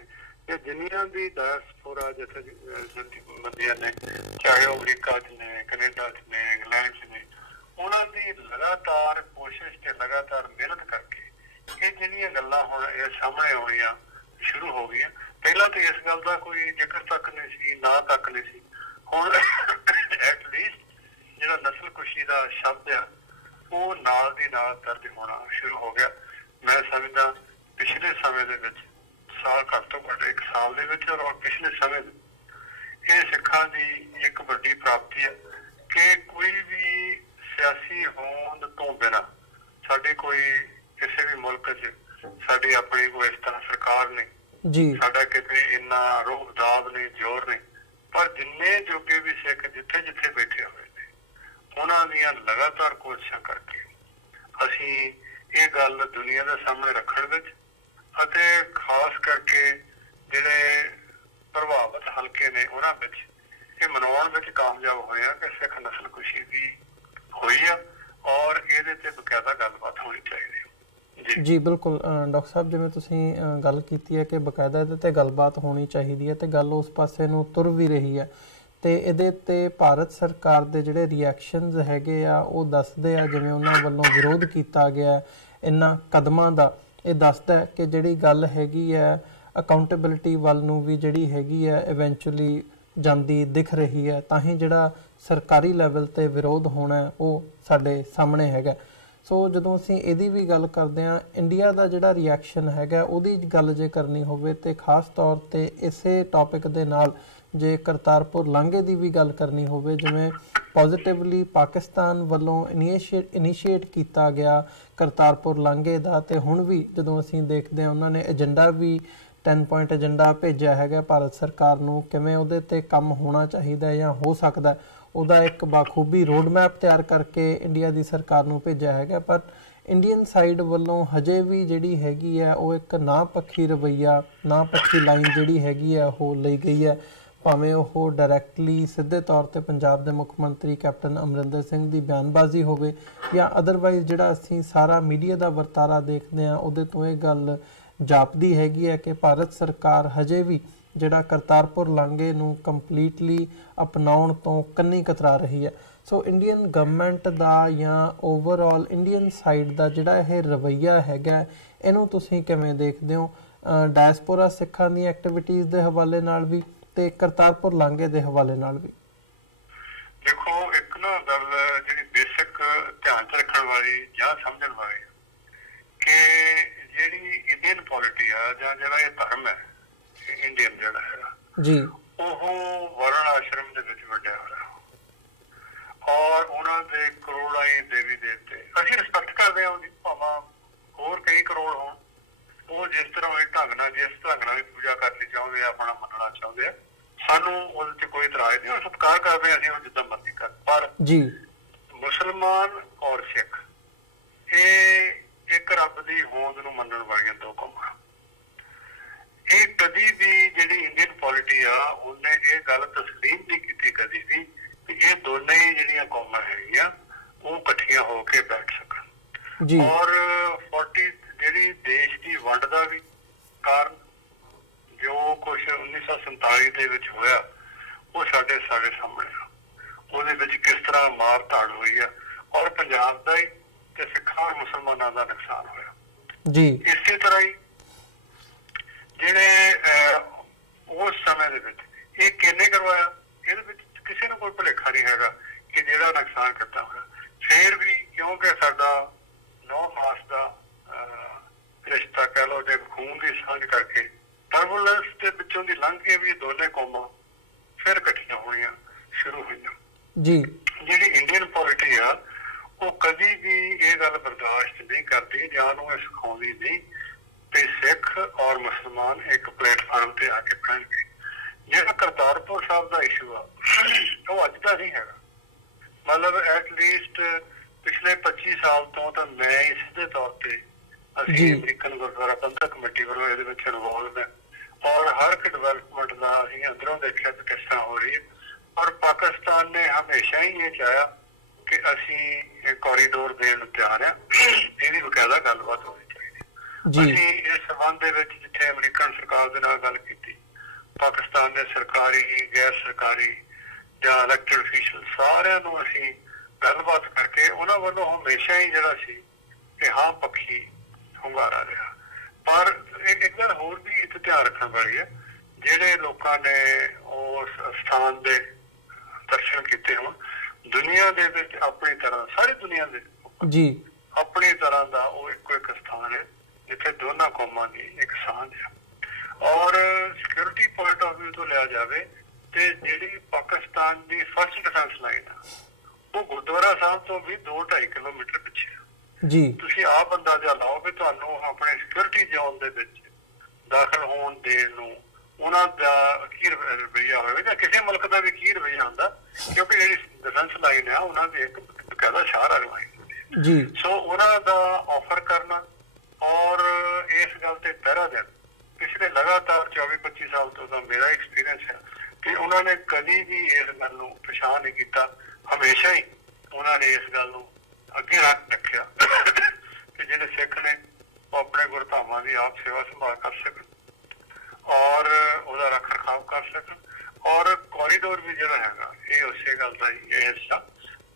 ਇਹ ਜਿੰਨੀਆਂ ਵੀ ਡਾਇਸਪੋਰਾ ਜਥੇਬੰਦੀਆਂ ਨੇ, ਚਾਹੇ ਉਹ ਅਮਰੀਕਾ 'ਚ ਨੇ, ਕੈਨੇਡਾ 'ਚ ਨੇ, ਇੰਗਲੈਂਡ 'ਚ ਨੇ, ਉਹਨਾਂ ਦੀ ਲਗਾਤਾਰ ਕੋਸ਼ਿਸ਼ ਤੇ ਲਗਾਤਾਰ ਮਿਹਨਤ ਕਰਕੇ ਇਹ ਜਿਹੜੀਆਂ ਗੱਲਾਂ ਹੁਣ ਇਹ ਸਾਹਮਣੇ ਆਉਣੀਆਂ ਸ਼ੁਰੂ ਹੋ ਗਈਆਂ। ਪਹਿਲਾਂ ਤਾਂ ਇਸ ਗੱਲ ਦਾ ਕੋਈ ਜ਼ਿਕਰ ਤੱਕ ਨਹੀਂ ਸੀ, ਨਾ ਤੱਕ ਨਹੀਂ ਸੀ। ਹੁਣ ਐਟਲੀਸਟ ਜਿਹੜਾ ਨਸਲਕੁਸ਼ੀ ਦਾ ਸ਼ਬਦ ਆ ਉਹ ਨਾਲ ਦੀ ਨਾਲ ਦਰਜ ਹੋਣਾ ਸ਼ੁਰੂ ਹੋ ਗਿਆ। ਮੈਂ ਸਮਝਦਾ ਪਿਛਲੇ ਸਮੇਂ ਦੇ ਵਿੱਚ, ਸਾਲ ਘੱਟ ਤੋਂ ਘੱਟ 1 ਸਾਲ ਦੇ ਵਿੱਚ, ਔਰ ਪਿਛਲੇ ਸਮੇਂ ਇਹ ਸਿੱਖਾਂ ਦੀ ਇੱਕ ਵੱਡੀ ਪ੍ਰਾਪਤੀ ਹੈ ਕਿ ਕੋਈ ਵੀ ਸਿਆਸੀ ਹੋਂਦ ਤੋਂ ਬਿਨਾਂ ਸਾਡੇ ਕੋਈ ਕਿਸੇ ਵੀ ਮੁਲਕ 'ਚ ਸਾਡੀ ਆਪਣੀ ਕੋਈ ਇਸ ਤਰ੍ਹਾਂ ਸਰਕਾਰ ਨਹੀਂ, ਸਾਡਾ ਕਿਤੇ ਇੰਨਾ ਰੋਹ ਦਾਬ ਨਹੀਂ, ਜ਼ੋਰ ਨਹੀਂ, ਪਰ ਜਿੰਨੇ ਜੋਗੇ ਵੀ ਸਿੱਖ ਜਿੱਥੇ ਜਿੱਥੇ ਬੈਠੇ ਹੋਏ ਨੇ ਉਹਨਾਂ ਦੀਆਂ ਲਗਾਤਾਰ ਕੋਸ਼ਿਸ਼ਾਂ ਕਰਕੇ ਅਸੀਂ ਇਹ ਗੱਲ ਦੁਨੀਆ ਦੇ ਸਾਹਮਣੇ ਰੱਖਣ ਵਿੱਚ ਅਤੇ ਖਾਸ ਕਰਕੇ ਜਿਹੜੇ ਪ੍ਰਭਾਵਿਤ ਹਲਕੇ ਨੇ ਉਹਨਾਂ ਵਿੱਚ ਇਹ ਮਨਾਉਣ ਵਿੱਚ ਕਾਮਯਾਬ ਹੋਏ ਆ ਕਿ ਸਿੱਖ ਨਸਲਕੁਸ਼ੀ ਵੀ ਹੋਈ ਆ ਔਰ ਇਹਦੇ ਤੇ ਬਕਾਇਦਾ ਗੱਲਬਾਤ ਹੋਣੀ ਚਾਹੀਦੀ ਹੈ। ਜੀ ਬਿਲਕੁਲ ਡਾਕਟਰ ਸਾਹਿਬ, ਜਿਵੇਂ ਤੁਸੀਂ ਗੱਲ ਕੀਤੀ ਹੈ ਕਿ ਬਕਾਇਦਾ ਇਹਦੇ ਤੇ ਗੱਲਬਾਤ ਹੋਣੀ ਚਾਹੀਦੀ ਹੈ ਤੇ ਗੱਲ ਉਸ ਪਾਸੇ ਨੂੰ ਤੁਰ ਵੀ ਰਹੀ ਹੈ, ਤੇ ਇਹਦੇ ਤੇ ਭਾਰਤ ਸਰਕਾਰ ਦੇ ਜਿਹੜੇ ਰਿਐਕਸ਼ਨਸ ਹੈਗੇ ਆ ਉਹ ਦੱਸਦੇ ਆ, ਜਿਵੇਂ ਉਹਨਾਂ ਵੱਲੋਂ ਵਿਰੋਧ ਕੀਤਾ ਗਿਆ ਇਹਨਾਂ ਕਦਮਾਂ ਦਾ, ਇਹ ਦੱਸਦਾ ਕਿ ਜਿਹੜੀ ਗੱਲ ਹੈਗੀ ਹੈ ਅਕਾਊਂਟੇਬਿਲਿਟੀ ਵੱਲ ਨੂੰ ਵੀ ਜਿਹੜੀ ਹੈਗੀ ਹੈ ਇਵੈਂਚੁਅਲੀ ਜਾਂਦੀ ਦਿਖ ਰਹੀ ਹੈ, ਤਾਂ ਹੀ ਜਿਹੜਾ ਸਰਕਾਰੀ ਲੈਵਲ ਤੇ ਵਿਰੋਧ ਹੋਣਾ ਉਹ ਸਾਡੇ ਸਾਹਮਣੇ ਹੈਗਾ। ਸੋ ਜਦੋਂ ਅਸੀਂ ਇਹਦੀ ਵੀ ਗੱਲ ਕਰਦੇ ਹਾਂ, ਇੰਡੀਆ ਦਾ ਜਿਹੜਾ ਰਿਐਕਸ਼ਨ ਹੈਗਾ ਉਹਦੀ ਗੱਲ ਜੇ ਕਰਨੀ ਹੋਵੇ ਤੇ ਖਾਸ ਤੌਰ ਤੇ ਇਸੇ ਟੌਪਿਕ ਦੇ ਨਾਲ ਜੇ ਕਰਤਾਰਪੁਰ ਲਾਂਘੇ ਦੀ ਵੀ ਗੱਲ ਕਰਨੀ ਹੋਵੇ, ਜਿਵੇਂ ਪੋਜ਼ਿਟਿਵਲੀ ਪਾਕਿਸਤਾਨ ਵੱਲੋਂ ਇਨੀਸ਼ੀਏਟ ਕੀਤਾ ਗਿਆ ਕਰਤਾਰਪੁਰ ਲਾਂਘੇ ਦਾ, ਤੇ ਹੁਣ ਵੀ ਜਦੋਂ ਅਸੀਂ ਦੇਖਦੇ ਹਾਂ ਉਹਨਾਂ ਨੇ ਏਜੰਡਾ ਵੀ 10 ਪੁਆਇੰਟ ਏਜੰਡਾ ਭੇਜਿਆ ਹੈਗਾ ਭਾਰਤ ਸਰਕਾਰ ਨੂੰ, ਕਿਵੇਂ ਉਹਦੇ ਤੇ ਕੰਮ ਹੋਣਾ ਚਾਹੀਦਾ ਜਾਂ ਹੋ ਸਕਦਾ, ਉਹਦਾ ਇੱਕ ਬਾਖੂਬੀ ਰੋਡ ਮੈਪ ਤਿਆਰ ਕਰਕੇ ਇੰਡੀਆ ਦੀ ਸਰਕਾਰ ਨੂੰ ਭੇਜਿਆ ਹੈਗਾ। ਪਰ ਇੰਡੀਅਨ ਸਾਈਡ ਵੱਲੋਂ ਹਜੇ ਵੀ ਜਿਹੜੀ ਹੈਗੀ ਹੈ ਉਹ ਇੱਕ ਨਾ ਪੱਖੀ ਰਵੱਈਆ, ਨਾ ਪੱਖੀ ਲਾਈਨ ਜਿਹੜੀ ਹੈਗੀ ਹੈ ਉਹ ਲਈ ਗਈ ਹੈ, ਭਾਵੇਂ ਉਹ ਡਾਇਰੈਕਟਲੀ ਸਿੱਧੇ ਤੌਰ ਤੇ ਪੰਜਾਬ ਦੇ ਮੁੱਖ ਮੰਤਰੀ ਕੈਪਟਨ ਅਮਰਿੰਦਰ ਸਿੰਘ ਦੀ ਬਿਆਨਬਾਜ਼ੀ ਹੋਵੇ ਜਾਂ ਅਦਰਵਾਈਜ਼ ਜਿਹੜਾ ਅਸੀਂ ਸਾਰਾ ਮੀਡੀਆ ਦਾ ਵਰਤਾਰਾ ਦੇਖਦੇ ਹਾਂ ਉਹਦੇ ਤੋਂ ਇਹ ਗੱਲ ਜਾਪਦੀ ਹੈਗੀ ਹੈ ਕਿ ਭਾਰਤ ਸਰਕਾਰ ਹਜੇ ਵੀ ਜਿਹੜਾ ਕਰਤਾਰਪੁਰ ਲਾਂਘੇ ਨੂੰ ਕੰਪਲੀਟਲੀ ਅਪਣਾਉਣ ਤੋਂ ਕੰਨੀ ਕਤਰਾ ਰਹੀ ਹੈ। ਸੋ ਇੰਡੀਅਨ ਗਵਰਨਮੈਂਟ ਦਾ ਜਾਂ ਓਵਰਆਲ ਇੰਡੀਅਨ ਸਾਈਡ ਦਾ ਜਿਹੜਾ ਇਹ ਰਵੱਈਆ ਹੈਗਾ ਇਹਨੂੰ ਤੁਸੀਂ ਕਿਵੇਂ ਦੇਖਦੇ ਹੋ, ਡਾਇਸਪੋਰਾ ਸਿੱਖਾਂ ਦੀਆਂ ਐਕਟੀਵਿਟੀਜ਼ ਦੇ ਹਵਾਲੇ ਨਾਲ ਵੀ ਤੇ ਕਰਤਾਰਪੁਰ ਲਾਂਘੇ ਦੇ ਹਵਾਲੇ ਨਾਲ ਵੀ? ਦੇਖੋ, ਇੱਕ ਨਾ ਗੱਲ ਜਿਹੜੀ ਬੇਸਿਕ ਧਿਆਨ 'ਚ ਰੱਖਣ ਵਾਲੀ ਜਾਂ ਸਮਝਣ ਵਾਲੀ ਕਿ ਜਿਹੜੀ ਇੰਡੀਅਨ ਪੋਲਿਟੀ ਆ ਜਾਂ ਜਿਹੜਾ ਇਹ ਧਰਮ ਹੈ ਇੰਡੀਅਨ ਜਿਹੜਾ ਹੈਗਾ ਜੀ, ਕਈ ਕਰੋੜ ਹੋਣ, ਉਹ ਜਿਸ ਤਰ੍ਹਾਂ ਜਿਸ ਢੰਗ ਨਾਲ ਵੀ ਪੂਜਾ ਕਰਨੀ ਚਾਹੁੰਦੇ ਆ, ਆਪਣਾ ਮੰਨਣਾ ਚਾਹੁੰਦੇ ਆ, ਸਾਨੂੰ ਉਹਦੇ 'ਚ ਕੋਈ ਇਤਰਾਜ਼ ਨਹੀਂ, ਉਹ ਸਤਿਕਾਰ ਕਰਦੇ ਹਾਂ ਅਸੀਂ, ਉਹ ਜਿੱਦਾਂ ਮਰਜ਼ੀ ਕਰ। ਪਰ ਮੁਸਲਮਾਨ ਔਰ ਸਿੱਖ ਇਹ ਇੱਕ ਰੱਬ ਦੀ ਹੋਂਦ ਨੂੰ ਮੰਨਣ ਵਾਲੀਆਂ ਦੋ ਕੌਮਾਂ। ਇਹ ਕਦੀ ਵੀ ਜਿਹੜੀ ਇੰਡੀਅਨ ਪੋਲਿਟੀ ਆ ਉਹਨੇ ਇਹ ਗੱਲ ਤਸਲੀਮ ਨਹੀਂ ਕੀਤੀ ਕਦੀ ਵੀ ਕਿ ਇਹ ਦੋਨੇ ਹੀ ਜਿਹੜੀਆਂ ਕੌਮਾਂ ਹੈਗੀਆਂ ਉਹ ਇਕੱਠੀਆਂ ਹੋ ਕੇ ਬੈਠ ਸਕਣ। ਔਰ 40 ਜਿਹੜੀ ਦੇਸ਼ ਦੀ ਵੰਡ ਦਾ ਵੀ ਕਾਰਨ ਜੋ ਕੁਛ 1947 ਦੇ ਵਿੱਚ ਹੋਇਆ ਉਹ ਸਾਡੇ ਸਾਹਮਣੇ ਆ। ਉਹਦੇ ਵਿੱਚ ਕਿਸ ਤਰ੍ਹਾਂ ਮਾਰ ਧਾੜ ਹੋਈ ਆ, ਔਰ ਪੰਜਾਬ ਦਾ ਹੀ ਤੇ ਸਿੱਖਾਂ ਔਰ ਮੁਸਲਮਾਨਾਂ ਦਾ ਨੁਕਸਾਨ ਹੋਇਆ ਜੀ। ਇਸੇ ਤਰ੍ਹਾਂ ਹੀ ਜਿਹੜੇ ਉਸ ਸਮੇਂ ਦੇ ਵਿੱਚ ਇਹ ਕਿਹਨੇ ਕਰਵਾਇਆ, ਇਹਦੇ ਵਿੱਚ ਕਿਸੇ ਨੂੰ ਕੋਈ ਭੁਲੇਖਾ ਨਹੀਂ ਹੈਗਾ ਕਿ ਜਿਹੜਾ ਨੁਕਸਾਨ ਕੀਤਾ ਹੋਇਆ। ਫੇਰ ਵੀ ਕਿਉਂਕਿ ਸਾਡਾ 9 ਮਾਸ ਦਾ ਰਿਸ਼ਤਾ ਕਹਿ ਲਓ ਤੇ ਖੂਨ ਦੀ ਸਾਂਝ ਕਰਕੇ ਟਰਬੂਲੈਂਸ ਦੇ ਵਿੱਚੋਂ ਦੀ ਲੰਘ ਕੇ ਵੀ ਦੋਨੇ ਕੌਮਾਂ ਫਿਰ ਇਕੱਠੀਆਂ ਹੋਣੀਆਂ ਸ਼ੁਰੂ ਹੋਈਆਂ ਜੀ। ਜਿਹੜੀ ਇੰਡੀਅਨ ਪੋਲਿਟੀ ਆ ਉਹ ਕਦੀ ਵੀ ਇਹ ਗੱਲ ਬਰਦਾਸ਼ਤ ਨਹੀਂ ਕਰਦੀ ਜਾਂ ਉਹਨੂੰ ਇਹ ਸਿਖਾਉਂਦੀ ਨਹੀਂ ਕਿ ਸਿੱਖ ਔਰ ਮੁਸਲਮਾਨ ਇੱਕ ਪਲੇਟਫਾਰਮ ਤੇ ਆ ਕੇ ਬਹਿਣਗੇ। ਜਿਹੜਾ ਕਰਤਾਰਪੁਰ ਸਾਹਿਬ ਦਾ ਇਸ਼ੂ ਆ ਉਹ ਅੱਜ ਦਾ ਨਹੀਂ ਹੈਗਾ, ਮਤਲਬ ਐਟਲੀਸਟ ਪਿਛਲੇ 25 ਸਾਲ ਤੋਂ ਤਾਂ ਮੈਂ ਸਿੱਧੇ ਤੌਰ ਤੇ ਅਸੀਂ ਅਮਰੀਕਨ ਗੁਰਦੁਆਰਾ ਪ੍ਰਬੰਧਕ ਕਮੇਟੀ ਵੱਲੋਂ ਇਹਦੇ ਵਿੱਚ ਇਨਵੋਲਵ ਹੈ, ਔਰ ਹਰ ਇੱਕ ਡਿਵੈਲਪਮੈਂਟ ਦਾ ਅਸੀਂ ਅੰਦਰੋਂ ਦੇਖਿਆ ਕਿ ਕਿਸ ਤਰ੍ਹਾਂ ਹੋ ਰਹੀ ਹੈ। ਔਰ ਪਾਕਿਸਤਾਨ ਨੇ ਹਮੇਸ਼ਾ ਹੀ ਇਹ ਚਾਹਿਆ ਕਿ ਅਸੀਂ ਇਹ ਕੋਰੀਡੋਰ ਦੇਣ ਨੂੰ ਤਿਆਰ ਆ, ਇਹਦੀ ਬਕਾਇਦਾ ਗੱਲਬਾਤ ਹੋਣੀ ਚਾਹੀਦੀ। ਅਸੀਂ ਇਸ ਸੰਬੰਧ ਦੇ ਵਿੱਚ ਜਿੱਥੇ ਅਮਰੀਕਨ ਸਰਕਾਰ ਦੇ ਨਾਲ ਗੱਲ ਕੀਤੀ, ਪਾਕਿਸਤਾਨ ਦੇ ਸਰਕਾਰੀ ਗੈਰ ਸਰਕਾਰੀ ਜਾਂ ਇਲੈਕਟਡ ਅਫੀਸ਼ੀਅਲ ਸਾਰਿਆਂ ਨੂੰ ਅਸੀਂ ਗੱਲਬਾਤ ਕਰਕੇ ਉਹਨਾਂ ਵੱਲੋਂ ਹਮੇਸ਼ਾ ਹੀ ਜਿਹੜਾ ਸੀ ਕਿ ਹਾਂ ਪੱਖੀ ਹੁੰਗਾਰਾ ਰਿਹਾ। ਪਰ ਇੱਕ ਗੱਲ ਹੋਰ ਵੀ ਇੱਥੇ ਧਿਆਨ ਰੱਖਣ ਵਾਲੀ ਹੈ, ਜਿਹੜੇ ਲੋਕਾਂ ਨੇ ਉਸ ਸਥਾਨ ਦੇ ਦਰਸ਼ਨ ਕੀਤੇ ਹੋਣ, ਦੁਨੀਆ ਦੇ ਵਿੱਚ ਆਪਣੀ ਤਰ੍ਹਾਂ ਸਾਰੀ ਦੁਨੀਆ ਦੇ ਜੀ ਆਪਣੀ ਤਰ੍ਹਾਂ ਦਾ ਉਹ ਇੱਕੋ ਇੱਕ ਸਥਾਨ ਹੈ ਜਿੱਥੇ ਦੋਨਾਂ ਕੌਮਾਂ ਦੀ ਇੱਕ ਸਾਂਝ ਹੈ। ਔਰ ਸਿਕਿਉਰਿਟੀ ਪੁਆਇੰਟ ਆਫ ਵਿਊ ਤੋਂ ਲਿਆ ਜਾਵੇ ਤੇ ਜਿਹੜੀ ਪਾਕਿਸਤਾਨ ਦੀ ਫਸਟ ਡਿਫੈਂਸ ਲਾਈਨ ਆ ਉਹ ਗੁਰਦੁਆਰਾ ਸਾਹਿਬ ਤੋਂ ਵੀ 2-2.5 ਕਿਲੋਮੀਟਰ ਪਿੱਛੇ ਜੀ। ਤੁਸੀਂ ਆਪ ਅੰਦਾਜ਼ਾ ਲਾਓ ਵੀ ਤੁਹਾਨੂੰ ਆਪਣੇ ਸਿਕਿਉਰਿਟੀ ਜ਼ੋਨ ਦੇ ਵਿੱਚ ਦਾਖਲ ਹੋਣ ਦੇਣ ਨੂੰ ਉਹਨਾਂ ਦਾ ਕੀ ਰਵੱਈਆ ਹੋਵੇਗਾ ਜਾਂ ਕਿਸੇ ਮੁਲਕ ਦਾ ਵੀ ਕੀ ਰਵੱਈਆ ਹੁੰਦਾ, ਕਿਉਂਕਿ ਜਿਹੜੀ ਡਿਫੈਂਸ ਲਾਈਨ ਆ ਉਹਨਾਂ ਦੀ ਇੱਕ ਬਕਾਇਦਾ ਸ਼ਾਹਰਾਹ ਲਾਈਨ ਹੁੰਦੀ ਜੀ। ਸੋ ਉਹਨਾਂ ਦਾ ਆਫਰ ਕਰਨਾ ਔਰ ਇਸ ਗੱਲ ਤੇ ਪਹਿਰਾ ਦੇਣਾ, ਪਿਛਲੇ ਲਗਾਤਾਰ 24-25 ਸਾਲ ਤੋਂ ਤਾਂ ਮੇਰਾ ਐਕਸਪੀਰੀਅੰਸ ਹੈ ਕਿ ਉਹਨਾਂ ਨੇ ਕਦੀ ਵੀ ਇਸ ਗੱਲ ਨੂੰ ਪਛਾਣ ਨਹੀਂ ਕੀਤਾ। ਹਮੇਸ਼ਾ ਹੀ ਉਹਨਾਂ ਨੇ ਇਸ ਗੱਲ ਨੂੰ ਅੱਗੇ ਰੱਖ ਰੱਖਿਆ ਕਿ ਜਿਹੜੇ ਸਿੱਖ ਨੇ ਉਹ ਆਪਣੇ ਗੁਰਧਾਮਾਂ ਦੀ ਆਪ ਸੇਵਾ ਸੰਭਾਲ ਕਰ ਸਕਣ ਔਰ ਉਹਦਾ ਰੱਖ ਰਖਾਵ ਕਰ ਸਕਣ। ਔਰ ਕੋਰੀਡੋਰ ਵੀ ਜਿਹੜਾ ਹੈਗਾ ਇਹ ਉਸੇ ਗੱਲ ਦਾ ਹੀ ਇਹ ਹਿੱਸਾ,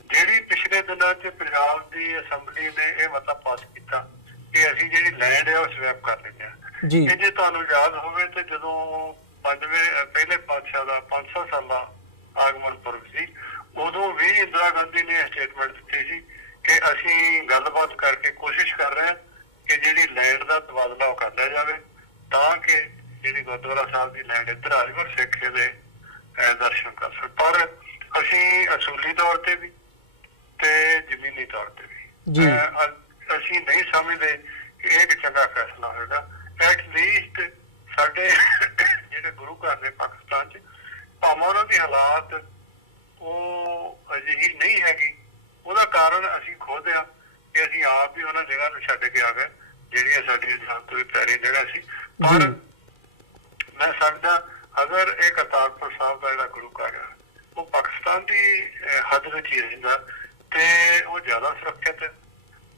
ਜਿਹੜੀ ਪਿਛਲੇ ਦਿਨਾਂ 'ਚ ਪੰਜਾਬ ਦੀ ਅਸੈਂਬਲੀ ਨੇ ਇਹ ਮਤਾ ਪਾਸ ਕੀਤਾ ਕਿ ਅਸੀਂ ਜਿਹੜੀ ਲੈਂਡ ਹੈ ਉਹ ਸਵੈਪ ਕਰ ਲੈਂਦੇ ਹਾਂ। ਜੇ ਤੁਹਾਨੂੰ ਯਾਦ ਹੋਵੇ ਤੇ ਜਦੋਂ ਪਹਿਲੇ ਪਾਤਸ਼ਾਹ ਦਾ 500 ਸਾਲਾ ਆਗਮਨ ਪੁਰਬ ਸੀ, ਉਦੋਂ ਵੀ ਇੰਦਰਾ ਗਾਂਧੀ ਨੇ ਸਟੇਟਮੈਂਟ ਦਿੱਤੀ ਸੀ ਕਿ ਅਸੀਂ ਗੱਲਬਾਤ ਕਰਕੇ ਕੋਸ਼ਿਸ਼ ਕਰ ਰਹੇ ਹਾਂ ਕਿ ਜਿਹੜੀ ਲੈਂਡ ਦਾ ਤਬਾਦਲਾ ਉਹ ਕਰ ਲਿਆ ਜਾਵੇ ਤਾਂ ਕਿ ਜਿਹੜੀ ਗੁਰਦੁਆਰਾ ਸਾਹਿਬ ਦੀ ਲੈਂਡ ਇੱਧਰ ਆ ਜਾਵੇ ਔਰ ਸਿੱਖ ਇਹਦੇ ਦਰਸ਼ਨ ਕਰ ਸਕਣ। ਪਰ ਅਸੀਂ ਅਸੂਲੀ ਤੌਰ ਤੇ ਵੀ ਤੇ ਜ਼ਮੀਨੀ ਤੌਰ ਤੇ ਵੀ ਅਸੀਂ ਨਹੀਂ ਸਮਝਦੇ ਕਿ ਇਹ ਇੱਕ ਚੰਗਾ ਫੈਸਲਾ ਹੋਏਗਾ। ਐਟਲੀਸਟ ਸਾਡੇ ਜਿਹੜੇ ਗੁਰੂ ਘਰ ਨੇ ਪਾਕਿਸਤਾਨ 'ਚ, ਭਾਵੇਂ ਉਹਨਾਂ ਦੀ ਹਾਲਾਤ ਉਹ ਅਜਿਹੀ ਨਹੀਂ ਹੈਗੀ, ਉਹਦਾ ਕਾਰਨ ਅਸੀਂ ਖੁਦ ਆ ਕਿ ਅਸੀਂ ਆਪ ਵੀ ਉਹਨਾਂ ਜਗ੍ਹਾ ਨੂੰ ਛੱਡ ਕੇ ਆ ਗਏ ਜਿਹੜੀਆਂ ਸਾਡੀਆਂ ਜਾਨ ਤੋਂ ਵੀ ਪਿਆਰੀ ਜਗ੍ਹਾ ਸੀ। ਪਰ ਮੈਂ ਸਮਝਦਾ ਅਗਰ ਇਹ ਕਰਤਾਰਪੁਰ ਸਾਹਿਬ ਦਾ ਜਿਹੜਾ ਗੁਰੂ ਘਰ ਆ ਉਹ ਪਾਕਿਸਤਾਨ ਦੀ ਹੱਦ ਵਿੱਚ ਹੀ ਰਹਿੰਦਾ ਤੇ ਉਹ ਜ਼ਿਆਦਾ ਸੁਰੱਖਿਅਤ ਹੈ।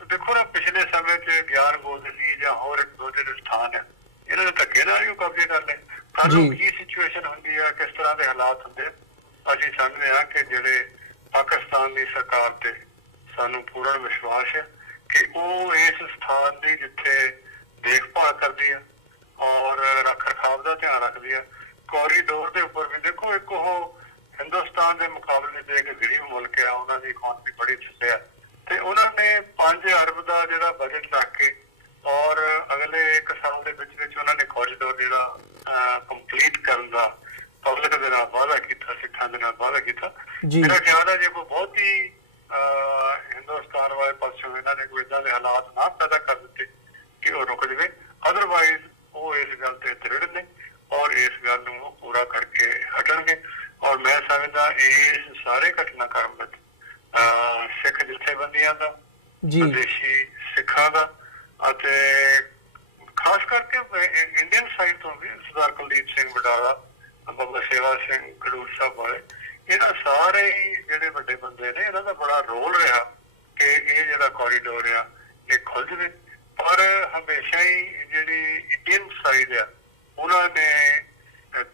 ਦੇਖੋ ਨਾ ਪਿਛਲੇ ਸਮੇਂ 'ਚ ਗਿਆਨ ਗੋਦਲੀ ਜਾਂ ਹੋਰ ਇੱਕ ਦੋ ਜਿਹੜੇ ਸਥਾਨ ਹੈ ਇਹਨਾਂ ਨੇ ਧੱਕੇ ਨਾਲ ਹੀ ਉਹ ਕਬਜ਼ੇ ਕਰ ਲਏ। ਕੱਲ੍ਹ ਕੀ ਸਿਚੁਏਸ਼ਨ ਹੁੰਦੀ ਆ, ਕਿਸ ਤਰ੍ਹਾਂ ਦੇ ਹਾਲਾਤ ਹੁੰਦੇ, ਅਸੀਂ ਸਮਝਦੇ ਹਾਂ ਕਿ ਜਿਹੜੇ ਪਾਕਿਸਤਾਨ ਦੀ ਸਰਕਾਰ ਤੇ ਸਾਨੂੰ ਪੂਰਨ ਵਿਸ਼ਵਾਸ ਹੈ ਕਿ ਉਹ ਇਸ ਸਥਾਨ ਦੀ ਜਿੱਥੇ ਦੇਖਭਾਲ ਕਰਦੀ ਹੈ ਔਰ ਰੱਖ ਰਖਾਵ ਦਾ ਧਿਆਨ ਰੱਖਦੀ ਹੈ। ਕੋਰੀਡੋਰ ਦੇ ਉੱਪਰ ਵੀ ਦੇਖੋ, ਇੱਕ ਉਹ ਹਿੰਦੁਸਤਾਨ ਦੇ ਮੁਕਾਬਲੇ ਦੇ ਇੱਕ ਗਰੀਬ ਮੁਲਕ ਆ, ਉਹਨਾਂ ਦੀ ਇਕਨੋਮੀ ਬੜੀ ਥੱਲੇ ਆ ਤੇ ਉਹਨਾਂ ਨੇ 5 ਅਰਬ ਦਾ ਜਿਹੜਾ ਬਜਟ ਰੱਖ ਕੇ ਔਰ ਅਗਲੇ 1 ਸਾਲ ਦੇ ਵਿੱਚ ਉਹਨਾਂ ਨੇ ਕੋਰੀਡੋਰ ਜਿਹੜਾ ਕੰਪਲੀਟ ਕਰਨ ਦਾ ਪਬਲਿਕ ਦੇ ਨਾਲ ਵਾਅਦਾ ਕੀਤਾ, ਸਿੱਖਾਂ ਦੇ ਨਾਲ ਵਾਅਦਾ ਕੀਤਾ। ਮੇਰਾ ਖਿਆਲ ਹੈ ਜੇ ਕੋਈ ਬਹੁਤ ਹੀ ਹਿੰਦੁਸਤਾਨ ਵਾਲੇ ਪਾਸਿਓਂ ਇਹਨਾਂ ਨੇ ਕੋਈ ਏਦਾਂ ਦੇ ਹਾਲਾਤ ਨਾ ਪੈਦਾ ਕਰ ਦਿੱਤੇ ਕਿ ਉਹ ਰੁਕ ਜਾਵੇ। ਅਦਰਵਾਈਜ਼ ਉਹ ਇਸ ਗੱਲ ਤੇ ਦ੍ਰਿੜ ਨੇ ਔਰ ਇਸ ਗੱਲ ਨੂੰ ਪੂਰਾ ਕਰਕੇ ਹਟਣਗੇ। ਔਰ ਮੈਂ ਸਮਝਦਾ ਇਸ ਸਾਰੇ ਘਟਨਾਕ੍ਰਮ ਵਿੱਚ ਸਿੱਖ ਜਥੇਬੰਦੀਆਂ ਦਾ, ਵਿਦੇਸ਼ੀ ਸਿੱਖਾਂ ਦਾ ਅਤੇ ਖਾਸ ਕਰਕੇ ਇੰਡੀਅਨ ਸਾਈਡ ਤੋਂ ਵੀ ਸਰਦਾਰ ਕੁਲਦੀਪ ਸਿੰਘ ਵਡਾਲਾ, ਬਾਬਾ ਸੇਵਾ ਸਿੰਘ ਖਡੂਰ ਸਾਹਿਬ ਵਾਲੇ, ਇਹਨਾਂ ਸਾਰੇ ਹੀ ਜਿਹੜੇ ਵੱਡੇ ਬੰਦੇ ਨੇ, ਇਹਨਾਂ ਦਾ ਬੜਾ ਰੋਲ ਰਿਹਾ ਕਿ ਇਹ ਜਿਹੜਾ ਕੋਰੀਡੋਰ ਆ ਇਹ ਖੁੱਲ ਜਾਵੇ। ਪਰ ਹਮੇਸ਼ਾ ਹੀ ਜਿਹੜੀ ਇੰਡੀਅਨ ਸਾਈਡ ਆ ਉਹਨਾਂ ਨੇ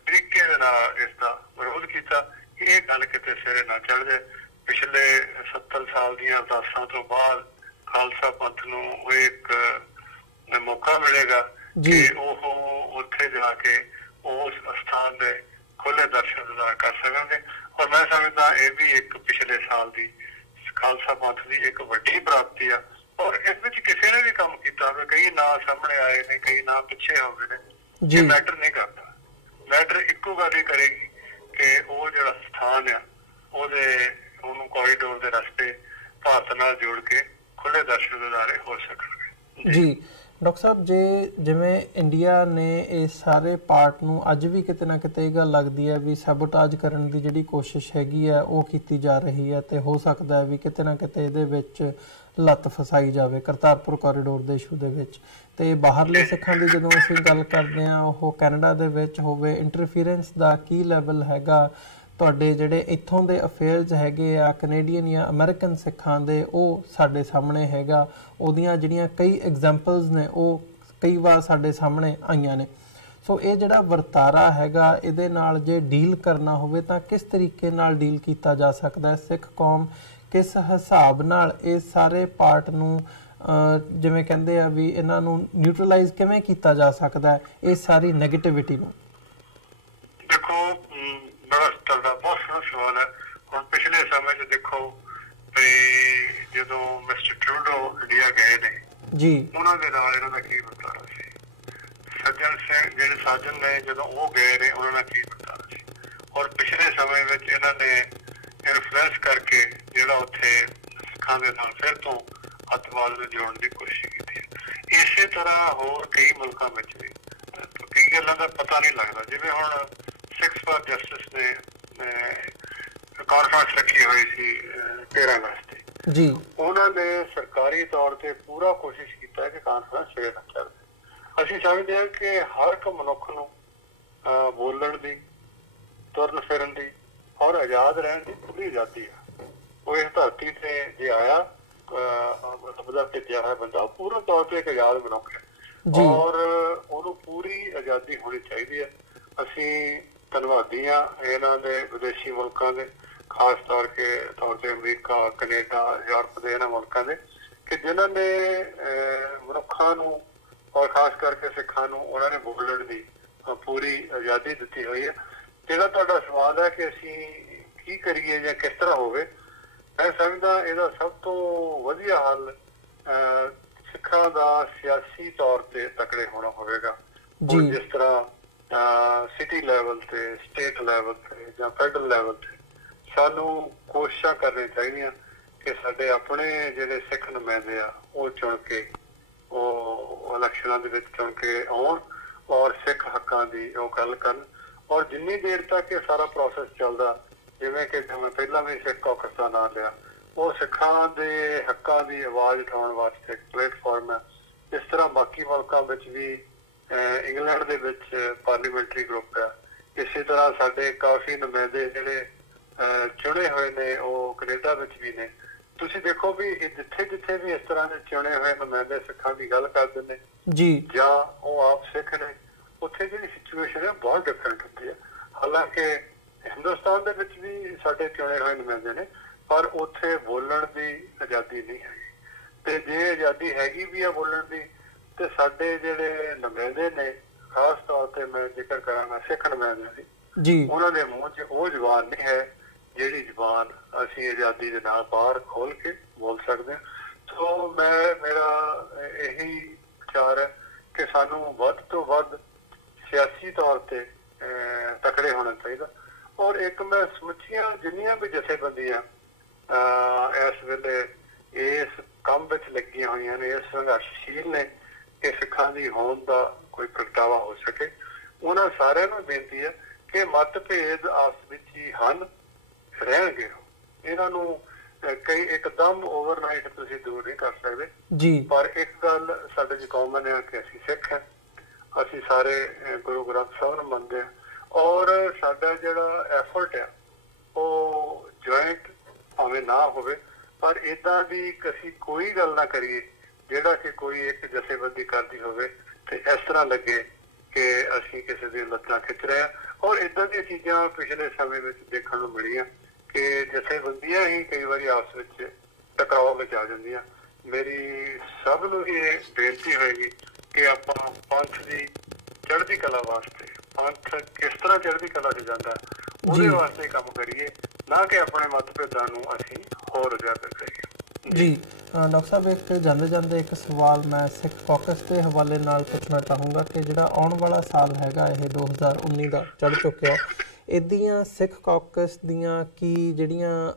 ਤਰੀਕੇ ਦੇ ਨਾਲ ਇਸ ਦਾ ਵਿਰੋਧ ਕੀਤਾ ਕਿ ਇਹ ਗੱਲ ਕਿਤੇ ਸਿਰੇ ਨਾ ਚੜ ਜਾਏ। ਪਿਛਲੇ 70 ਸਾਲ ਦੀਆਂ ਅਰਦਾਸਾਂ ਤੋਂ ਬਾਅਦ ਖਾਲਸਾ ਪੰਥ ਨੂੰ ਇੱਕ ਮੌਕਾ ਮਿਲੇਗਾ ਕਿ ਉਹ ਉੱਥੇ ਜਾ ਕੇ ਉਸ ਸਥਾਨ ਦੇ ਖੁੱਲੇ ਦਰਸ਼ਨ ਦਿਦਾਰ ਕਰ ਸਕਣਗੇ। ਔਰ ਮੈਂ ਸਮਝਦਾ ਇਹ ਵੀ ਇੱਕ ਪਿਛਲੇ ਸਾਲ ਦੀ ਖਾਲਸਾ ਪੰਥ ਦੀ ਇੱਕ ਵੱਡੀ ਪ੍ਰਾਪਤੀ ਆ। ਔਰ ਇਸ ਵਿੱਚ ਕਿਸੇ ਨੇ ਵੀ ਕੰਮ ਕੀਤਾ ਹੋਵੇ, ਕਈ ਨਾਂ ਸਾਹਮਣੇ ਆਏ ਨੇ, ਕਈ ਨਾਂ ਪਿੱਛੇ ਹੋ ਗਏ ਨੇ, ਇਹ ਮੈਟਰ ਨਹੀਂ ਕਰਦਾ। ਮੈਟਰ ਇੱਕੋ ਗੱਲ ਹੀ ਕਰੇਗੀ ਕਿ ਉਹ ਜਿਹੜਾ ਸਥਾਨ ਆ ਉਹਨੂੰ ਕੋਰੀਡੋਰ ਦੇ ਰਸਤੇ ਭਾਰਤ ਨਾਲ ਜੋੜ ਕੇ ਖੁੱਲੇ ਦਰਸ਼ਨ ਦਿਦਾਰੇ ਹੋ ਸਕਣਗੇ। ਜੀ ਡਾਕਟਰ ਸਾਹਿਬ, ਜਿਵੇਂ ਇੰਡੀਆ ਨੇ ਇਸ ਸਾਰੇ ਪਾਰਟ ਨੂੰ ਅੱਜ ਵੀ ਕਿਤੇ ਨਾ ਕਿਤੇ ਇਹ ਗੱਲ ਲੱਗਦੀ ਹੈ ਵੀ ਸੈਬੋਟਾਜ ਕਰਨ ਦੀ ਜਿਹੜੀ ਕੋਸ਼ਿਸ਼ ਹੈਗੀ ਹੈ ਉਹ ਕੀਤੀ ਜਾ ਰਹੀ ਹੈ, ਤੇ ਹੋ ਸਕਦਾ ਹੈ ਵੀ ਕਿਤੇ ਨਾ ਕਿਤੇ ਇਹਦੇ ਵਿੱਚ ਲੱਤ ਫਸਾਈ ਜਾਵੇ ਕਰਤਾਰਪੁਰ ਕੋਰੀਡੋਰ ਦੇ ਇਸ਼ੂ ਦੇ ਵਿੱਚ। ਤੇ ਬਾਹਰਲੇ ਸਿੱਖਾਂ ਦੀ ਜਦੋਂ ਅਸੀਂ ਗੱਲ ਕਰਦੇ ਹਾਂ, ਉਹ ਕੈਨੇਡਾ ਦੇ ਵਿੱਚ ਹੋਵੇ, ਇੰਟਰਫੀਰੈਂਸ ਦਾ ਕੀ ਲੈਵਲ ਹੈਗਾ? ਤੁਹਾਡੇ ਜਿਹੜੇ ਇੱਥੋਂ ਦੇ ਅਫੇਅਰਸ ਹੈਗੇ ਆ ਕੈਨੇਡੀਅਨ ਜਾਂ ਅਮਰੀਕਨ ਸਿੱਖਾਂ ਦੇ, ਉਹ ਸਾਡੇ ਸਾਹਮਣੇ ਹੈਗਾ, ਉਹਦੀਆਂ ਜਿਹੜੀਆਂ ਕਈ ਐਗਜ਼ਾਮਪਲਸ ਨੇ ਉਹ ਕਈ ਵਾਰ ਸਾਡੇ ਸਾਹਮਣੇ ਆਈਆਂ ਨੇ। ਸੋ ਇਹ ਜਿਹੜਾ ਵਰਤਾਰਾ ਹੈਗਾ, ਇਹਦੇ ਨਾਲ ਜੇ ਡੀਲ ਕਰਨਾ ਹੋਵੇ ਤਾਂ ਕਿਸ ਤਰੀਕੇ ਨਾਲ ਡੀਲ ਕੀਤਾ ਜਾ ਸਕਦਾ ਹੈ? ਸਿੱਖ ਕੌਮ ਕਿਸ ਹਿਸਾਬ ਨਾਲ ਇਸ ਸਾਰੇ ਪਾਰਟ ਨੂੰ ਜਿਵੇਂ ਕਹਿੰਦੇ ਆ ਵੀ ਇਹਨਾਂ ਨੂੰ ਨਿਊਟਰਲਾਈਜ਼ ਕਿਵੇਂ ਕੀਤਾ ਜਾ ਸਕਦਾ ਹੈ, ਇਹ ਸਾਰੀ ਨੈਗੇਟਿਵਿਟੀ ਨੂੰ? ਦੇਖੋ, ਤੁਹਾਡਾ ਬਹੁਤ ਸੋਹਣਾ ਸਵਾਲ ਹੈ। ਹੁਣ ਪਿਛਲੇ ਸਮੇਂ 'ਚ ਦੇਖੋ ਵੀ ਜਦੋਂ ਮਿਸਟਰ ਟਰੂਡੋ ਇੰਡੀਆ ਗਏ ਨੇ ਜੀ, ਉਹਨਾਂ ਦੇ ਨਾਲ ਇਹਨਾਂ ਦਾ ਕੀ ਵਰਤਾਰਾ ਸੀ? ਸੱਜਣ ਸਿੰਘ ਜਿਹੜੇ ਸਾਜਨ ਨੇ ਜਦੋਂ ਉਹ ਗਏ ਨੇ ਉਹਨਾਂ ਦਾ ਕੀ ਵਰਤਾਰਾ ਸੀ? ਔਰ ਪਿਛਲੇ ਸਮੇਂ ਵਿੱਚ ਇਹਨਾਂ ਨੇ ਇਨਫਲੂਐਂਸ ਕਰਕੇ ਜਿਹੜਾ ਉੱਥੇ ਸਿੱਖਾਂ ਦੇ ਨਾਲ ਫਿਰ ਤੋਂ ਅੱਤਵਾਦ ਨੂੰ ਜੋੜਨ ਦੀ ਕੋਸ਼ਿਸ਼ ਕੀਤੀ ਹੈ। ਇਸੇ ਤਰ੍ਹਾਂ ਹੋਰ ਕਈ ਮੁਲਕਾਂ ਵਿੱਚ ਵੀ ਕਈ ਗੱਲਾਂ ਦਾ ਪਤਾ ਨਹੀਂ ਲੱਗਦਾ। ਜਿਵੇਂ ਹੁਣ ਸਿੱਖਸ ਫਾਰ ਜਸਟਿਸ ਨੇ ਕਾਨਫਰੰਸ ਰੱਖੀ ਹੋਈ ਸੀ 13 ਅਗਸਤ ਤੇ ਜੀ, ਉਹਨਾਂ ਨੇ ਸਰਕਾਰੀ ਤੌਰ ਤੇ ਪੂਰਾ ਕੋਸ਼ਿਸ਼ ਕੀਤਾ ਕਿ ਕਾਨਫਰੰਸ ਸਿਰੇ ਨਾ ਚੜ੍ਹੇ। ਅਸੀਂ ਸਮਝਦੇ ਹਾਂ ਕਿ ਹਰ ਇੱਕ ਮਨੁੱਖ ਨੂੰ ਬੋਲਣ ਦੀ, ਤੁਰਨ ਫਿਰਨ ਦੀ ਔਰ ਆਜ਼ਾਦ ਰਹਿਣ ਦੀ ਪੂਰੀ ਆਜ਼ਾਦੀ ਆ। ਉਹ ਇਸ ਧਰਤੀ ਤੇ ਜੇ ਆਇਆ ਉਹਦਾ ਭੇਜਿਆ ਹੋਇਆ ਬੰਦਾ ਪੂਰਾ ਤੌਰ ਤੇ ਇੱਕ ਆਜ਼ਾਦ ਮਨੁੱਖ ਹੈ ਔਰ ਉਹਨੂੰ ਪੂਰੀ ਆਜ਼ਾਦੀ ਹੋਣੀ ਚਾਹੀਦੀ ਹੈ। ਅਸੀਂ ਧੰਨਵਾਦੀ ਹਾਂ ਇਹਨਾਂ ਦੇ ਵਿਦੇਸ਼ੀ ਮੁਲਕਾਂ ਦੇ, ਖਾਸ ਤੌਰ ਤੇ ਅਮਰੀਕਾ, ਕੈਨੇਡਾ, ਯੂਰਪ ਦੇ ਇਹਨਾਂ ਮੁਲਕਾਂ ਦੇ, ਕਿ ਜਿਨ੍ਹਾਂ ਨੇ ਮਨੁੱਖਾਂ ਨੂੰ ਔਰ ਖਾਸ ਕਰਕੇ ਸਿੱਖਾਂ ਨੂੰ ਉਹਨਾਂ ਨੇ ਬੋਲਣ ਦੀ ਪੂਰੀ ਆਜ਼ਾਦੀ ਦਿੱਤੀ ਹੋਈ ਹੈ। ਜਿਹੜਾ ਤੁਹਾਡਾ ਸਵਾਲ ਹੈ ਕਿ ਅਸੀਂ ਕੀ ਕਰੀਏ ਜਾਂ ਕਿਸ ਤਰ੍ਹਾਂ ਹੋਵੇ, ਮੈਂ ਸਮਝਦਾ ਇਹਦਾ ਸਭ ਤੋਂ ਵਧੀਆ ਹੱਲ ਸਿੱਖਾਂ ਦਾ ਸਿਆਸੀ ਤੌਰ ਤੇ ਤਕੜੇ ਹੋਣਾ ਹੋਵੇਗਾ। ਜਿਸ ਤਰ੍ਹਾਂ ਸਿਟੀ ਲੈਵਲ ਤੇ, ਸਟੇਟ ਲੈਵਲ ਤੇ ਜਾਂ ਫੈਡਰਲ ਲੈਵਲ ਤੇ ਸਾਨੂੰ ਕੋਸ਼ਿਸ਼ਾਂ ਕਰਨੀਆਂ ਚਾਹੀਦੀਆਂ ਕਿ ਸਾਡੇ ਆਪਣੇ ਜਿਹੜੇ ਸਿੱਖ ਨੁਮਾਇੰਦੇ ਆ ਉਹ ਚੁਣ ਕੇ, ਉਹ ਇਲੈਕਸ਼ਨਾਂ ਦੇ ਵਿੱਚ ਚੁਣ ਕੇ ਆਉਣ ਔਰ ਸਿੱਖ ਹੱਕਾਂ ਦੀ ਉਹ ਗੱਲ ਕਰਨ। ਔਰ ਜਿੰਨੀ ਦੇਰ ਤੱਕ ਇਹ ਸਾਰਾ ਪ੍ਰੋਸੈਸ ਚੱਲਦਾ, ਜਿਵੇਂ ਕਿ ਮੈਂ ਪਹਿਲਾਂ ਵੀ ਸਿੱਖ ਕਾਕਸ ਦਾ ਨਾਂ ਲਿਆ, ਉਹ ਸਿੱਖਾਂ ਦੇ ਹੱਕਾਂ ਦੀ ਆਵਾਜ਼ ਉਠਾਉਣ ਵਾਸਤੇ ਇੱਕ ਪਲੇਟਫਾਰਮ ਹੈ। ਇਸ ਤਰ੍ਹਾਂ ਬਾਕੀ ਮੁਲਕਾਂ ਵਿੱਚ ਵੀ, ਇੰਗਲੈਂਡ ਦੇ ਵਿੱਚ ਪਾਰਲੀਮੈਂਟਰੀ ਗਰੁੱਪ ਹੈ। ਇਸੇ ਤਰ੍ਹਾਂ ਸਾਡੇ ਕਾਫੀ ਨੁਮਾਇੰਦੇ ਜਿਹੜੇ ਚੁਣੇ ਹੋਏ ਨੇ ਉਹ ਕੈਨੇਡਾ ਵਿੱਚ ਵੀ ਨੇ। ਤੁਸੀਂ ਦੇਖੋ ਵੀ ਜਿੱਥੇ ਜਿੱਥੇ ਵੀ ਇਸ ਤਰ੍ਹਾਂ ਦੇ ਚੁਣੇ ਹੋਏ ਨੁਮਾਇੰਦੇ ਸਿੱਖਾਂ ਦੀ ਗੱਲ ਕਰਦੇ ਨੇ ਜੀ ਜਾਂ ਉਹ ਆਪ ਸਿੱਖ ਨੇ, ਉੱਥੇ ਜਿਹੜੀ ਸਿਚੁਏਸ਼ਨ ਹੈ ਬਹੁਤ ਡਿਫਰੈਂਟ ਹੁੰਦੀ ਹੈ। ਹਾਲਾਂਕਿ ਹਿੰਦੁਸਤਾਨ ਦੇ ਵਿੱਚ ਵੀ ਸਾਡੇ ਚੁਣੇ ਹੋਏ ਨੁਮਾਇੰਦੇ ਨੇ, ਪਰ ਉੱਥੇ ਬੋਲਣ ਦੀ ਆਜ਼ਾਦੀ ਨਹੀਂ ਹੈਗੀ। ਤੇ ਜੇ ਆਜ਼ਾਦੀ ਹੈਗੀ ਵੀ ਆ ਬੋਲਣ ਦੀ, ਤੇ ਸਾਡੇ ਜਿਹੜੇ ਨੁਮਾਇੰਦੇ ਨੇ, ਖਾਸ ਤੌਰ ਤੇ ਮੈਂ ਜ਼ਿਕਰ ਕਰਾਂਗਾ ਸਿੱਖ ਨੁਮਾਇੰਦੇ ਦੀ, ਉਹਨਾਂ ਦੇ ਮੂੰਹ 'ਚ ਉਹ ਜ਼ੁਬਾਨ ਨਹੀਂ ਹੈ ਜਿਹੜੀ ਜ਼ੁਬਾਨ ਅਸੀਂ ਆਜ਼ਾਦੀ ਦੇ ਨਾਲ ਬਾਹਰ ਖੋਲ ਕੇ ਬੋਲ ਸਕਦੇ ਹਾਂ। ਸੋ ਮੇਰਾ ਇਹੀ ਵਿਚਾਰ ਹੈ ਕਿ ਸਾਨੂੰ ਵੱਧ ਤੋਂ ਵੱਧ ਸਿਆਸੀ ਤੌਰ ਤੇ ਤਕੜੇ ਹੋਣਾ ਚਾਹੀਦਾ। ਔਰ ਇੱਕ ਮੈਂ ਸਮੁੱਚੀਆਂ ਜਿੰਨੀਆਂ ਵੀ ਜਥੇਬੰਦੀਆਂ ਇਸ ਵੇਲੇ ਇਸ ਕੰਮ ਵਿੱਚ ਲੱਗੀਆਂ ਹੋਈਆਂ ਨੇ, ਇਸ ਸੰਘਰਸ਼ਸ਼ੀਲ ਨੇ, ਕਿ ਸਿੱਖਾਂ ਦੀ ਹੋਂਦ ਦਾ ਕੋਈ ਪ੍ਰਗਟਾਵਾ ਹੋ ਸਕੇ। ਉਹਨਾਂ ਸਾਰਿਆਂ ਨੂੰ ਬੇਨਤੀ ਹੈ ਕਿ ਮਤਭੇਦ ਆਪਸ ਵਿੱਚ ਹੀ ਹਨ, ਰਹਿਣਗੇ। ਇਹਨਾਂ ਨੂੰ ਕਈ ਇੱਕਦਮ ਓਵਰਨਾਈਟ ਤੁਸੀਂ ਦੂਰ ਨਹੀਂ ਕਰ ਸਕਦੇ ਜੀ। ਪਰ ਇੱਕ ਗੱਲ ਸਾਡੇ 'ਚ ਕਾਮਨ ਹੈ ਕਿ ਅਸੀਂ ਸਿੱਖ ਹਾਂ, ਅਸੀਂ ਸਾਰੇ ਗੁਰੂ ਗ੍ਰੰਥ ਸਾਹਿਬ ਨੂੰ ਮੰਨਦੇ ਹਾਂ, ਔਰ ਸਾਡਾ ਜਿਹੜਾ ਐਫਰਟ ਆ ਉਹ ਜੁਆਇੰਟ ਭਾਵੇਂ ਨਾ ਹੋਵੇ, ਪਰ ਏਦਾਂ ਦੀ ਅਸੀਂ ਕੋਈ ਗੱਲ ਨਾ ਕਰੀਏ ਜਿਹੜਾ ਕਿ ਕੋਈ ਇੱਕ ਜਥੇਬੰਦੀ ਕਰਦੀ ਹੋਵੇ ਤੇ ਇਸ ਤਰ੍ਹਾਂ ਲੱਗੇ ਕਿ ਅਸੀਂ ਕਿਸੇ ਦੀਆਂ ਲੱਤਾਂ ਖਿੱਚ ਰਹੇ ਹਾਂ। ਔਰ ਏਦਾਂ ਦੀਆਂ ਚੀਜ਼ਾਂ ਪਿਛਲੇ ਸਮੇਂ ਵਿੱਚ ਦੇਖਣ ਨੂੰ ਮਿਲੀਆਂ ਕਿ ਜਥੇਬੰਦੀਆਂ ਹੀ ਕਈ ਵਾਰੀ ਆਪਸ ਵਿੱਚ ਟਕਰਾਅ ਵਿੱਚ ਆ ਜਾਂਦੀਆਂ। ਮੇਰੀ ਸਭ ਨੂੰ ਇਹ ਬੇਨਤੀ ਹੋਏਗੀ ਕਿ ਆਪਾਂ ਪੰਥ ਦੀ ਚੜ੍ਹਦੀ ਕਲਾ ਵਾਸਤੇ, ਪੰਥ ਕਿਸ ਤਰ੍ਹਾਂ ਚੜ੍ਹਦੀ ਕਲਾ 'ਚ ਜਾਂਦਾ ਉਹਦੇ ਵਾਸਤੇ ਕੰਮ ਕਰੀਏ, ਨਾ ਕਿ ਆਪਣੇ ਮਤਭੇਦਾਂ ਨੂੰ ਅਸੀਂ ਹੋਰ ਉਜਾਗਰ ਕਰੀਏ ਜੀ। ਡਾਕਟਰ ਸਾਹਿਬ, ਇੱਕ ਜਾਂਦੇ ਜਾਂਦੇ ਇੱਕ ਸਵਾਲ ਮੈਂ ਸਿੱਖ ਕੌਕਸ ਦੇ ਹਵਾਲੇ ਨਾਲ ਪੁੱਛਣਾ ਚਾਹੂੰਗਾ ਕਿ ਜਿਹੜਾ ਆਉਣ ਵਾਲਾ ਸਾਲ ਹੈਗਾ ਇਹ 2019 ਦਾ ਚੜ੍ਹ ਚੁੱਕਿਆ, ਇਹਦੀਆਂ ਸਿੱਖ ਕੌਕਸ ਦੀਆਂ ਕੀ ਜਿਹੜੀਆਂ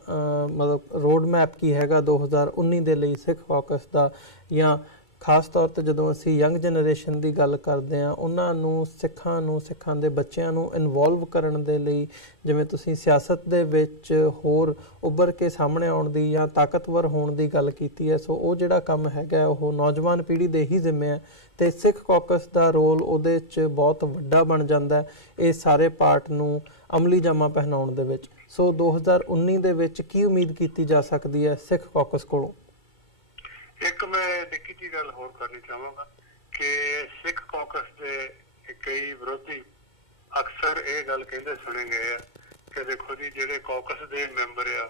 ਮਤਲਬ ਰੋਡ ਮੈਪ ਕੀ ਹੈਗਾ 2019 ਦੇ ਲਈ ਸਿੱਖ ਕੌਕਸ ਦਾ, ਜਾਂ ਖਾਸ ਤੌਰ 'ਤੇ ਜਦੋਂ ਅਸੀਂ ਯੰਗ ਜਨਰੇਸ਼ਨ ਦੀ ਗੱਲ ਕਰਦੇ ਹਾਂ ਉਹਨਾਂ ਨੂੰ ਸਿੱਖਾਂ ਦੇ ਬੱਚਿਆਂ ਨੂੰ ਇਨਵੋਲਵ ਕਰਨ ਦੇ ਲਈ, ਜਿਵੇਂ ਤੁਸੀਂ ਸਿਆਸਤ ਦੇ ਵਿੱਚ ਹੋਰ ਉੱਭਰ ਕੇ ਸਾਹਮਣੇ ਆਉਣ ਦੀ ਜਾਂ ਤਾਕਤਵਰ ਹੋਣ ਦੀ ਗੱਲ ਕੀਤੀ ਹੈ, ਸੋ ਉਹ ਜਿਹੜਾ ਕੰਮ ਹੈਗਾ ਉਹ ਨੌਜਵਾਨ ਪੀੜ੍ਹੀ ਦੇ ਹੀ ਜ਼ਿੰਮੇ ਹੈ ਅਤੇ ਸਿੱਖ ਕੌਕਸ ਦਾ ਰੋਲ ਉਹਦੇ 'ਚ ਬਹੁਤ ਵੱਡਾ ਬਣ ਜਾਂਦਾ ਇਹ ਸਾਰੇ ਪਾਰਟ ਨੂੰ ਅਮਲੀ ਜਾਮਾ ਪਹਿਨਾਉਣ ਦੇ ਵਿੱਚ। ਸੋ 2019 ਦੇ ਵਿੱਚ ਕੀ ਉਮੀਦ ਕੀਤੀ ਜਾ ਸਕਦੀ ਹੈ ਸਿੱਖ ਕੌਕਸ ਕੋਲੋਂ? ਇੱਕ ਮੈਂ ਨਿੱਕੀ ਜਿਹੀ ਗੱਲ ਹੋਰ ਕਰਨੀ ਚਾਹਾਂਗਾ ਕਿ ਸਿੱਖ ਕੌਕਸ ਦੇ ਕਈ ਵਿਰੋਧੀ ਅਕਸਰ ਇਹ ਗੱਲ ਕਹਿੰਦੇ ਸੁਣੇ ਗਏ ਆ ਕਿ ਦੇਖੋ ਜੀ ਜਿਹੜੇ ਕੌਕਸ ਦੇ ਮੈਂਬਰ ਆ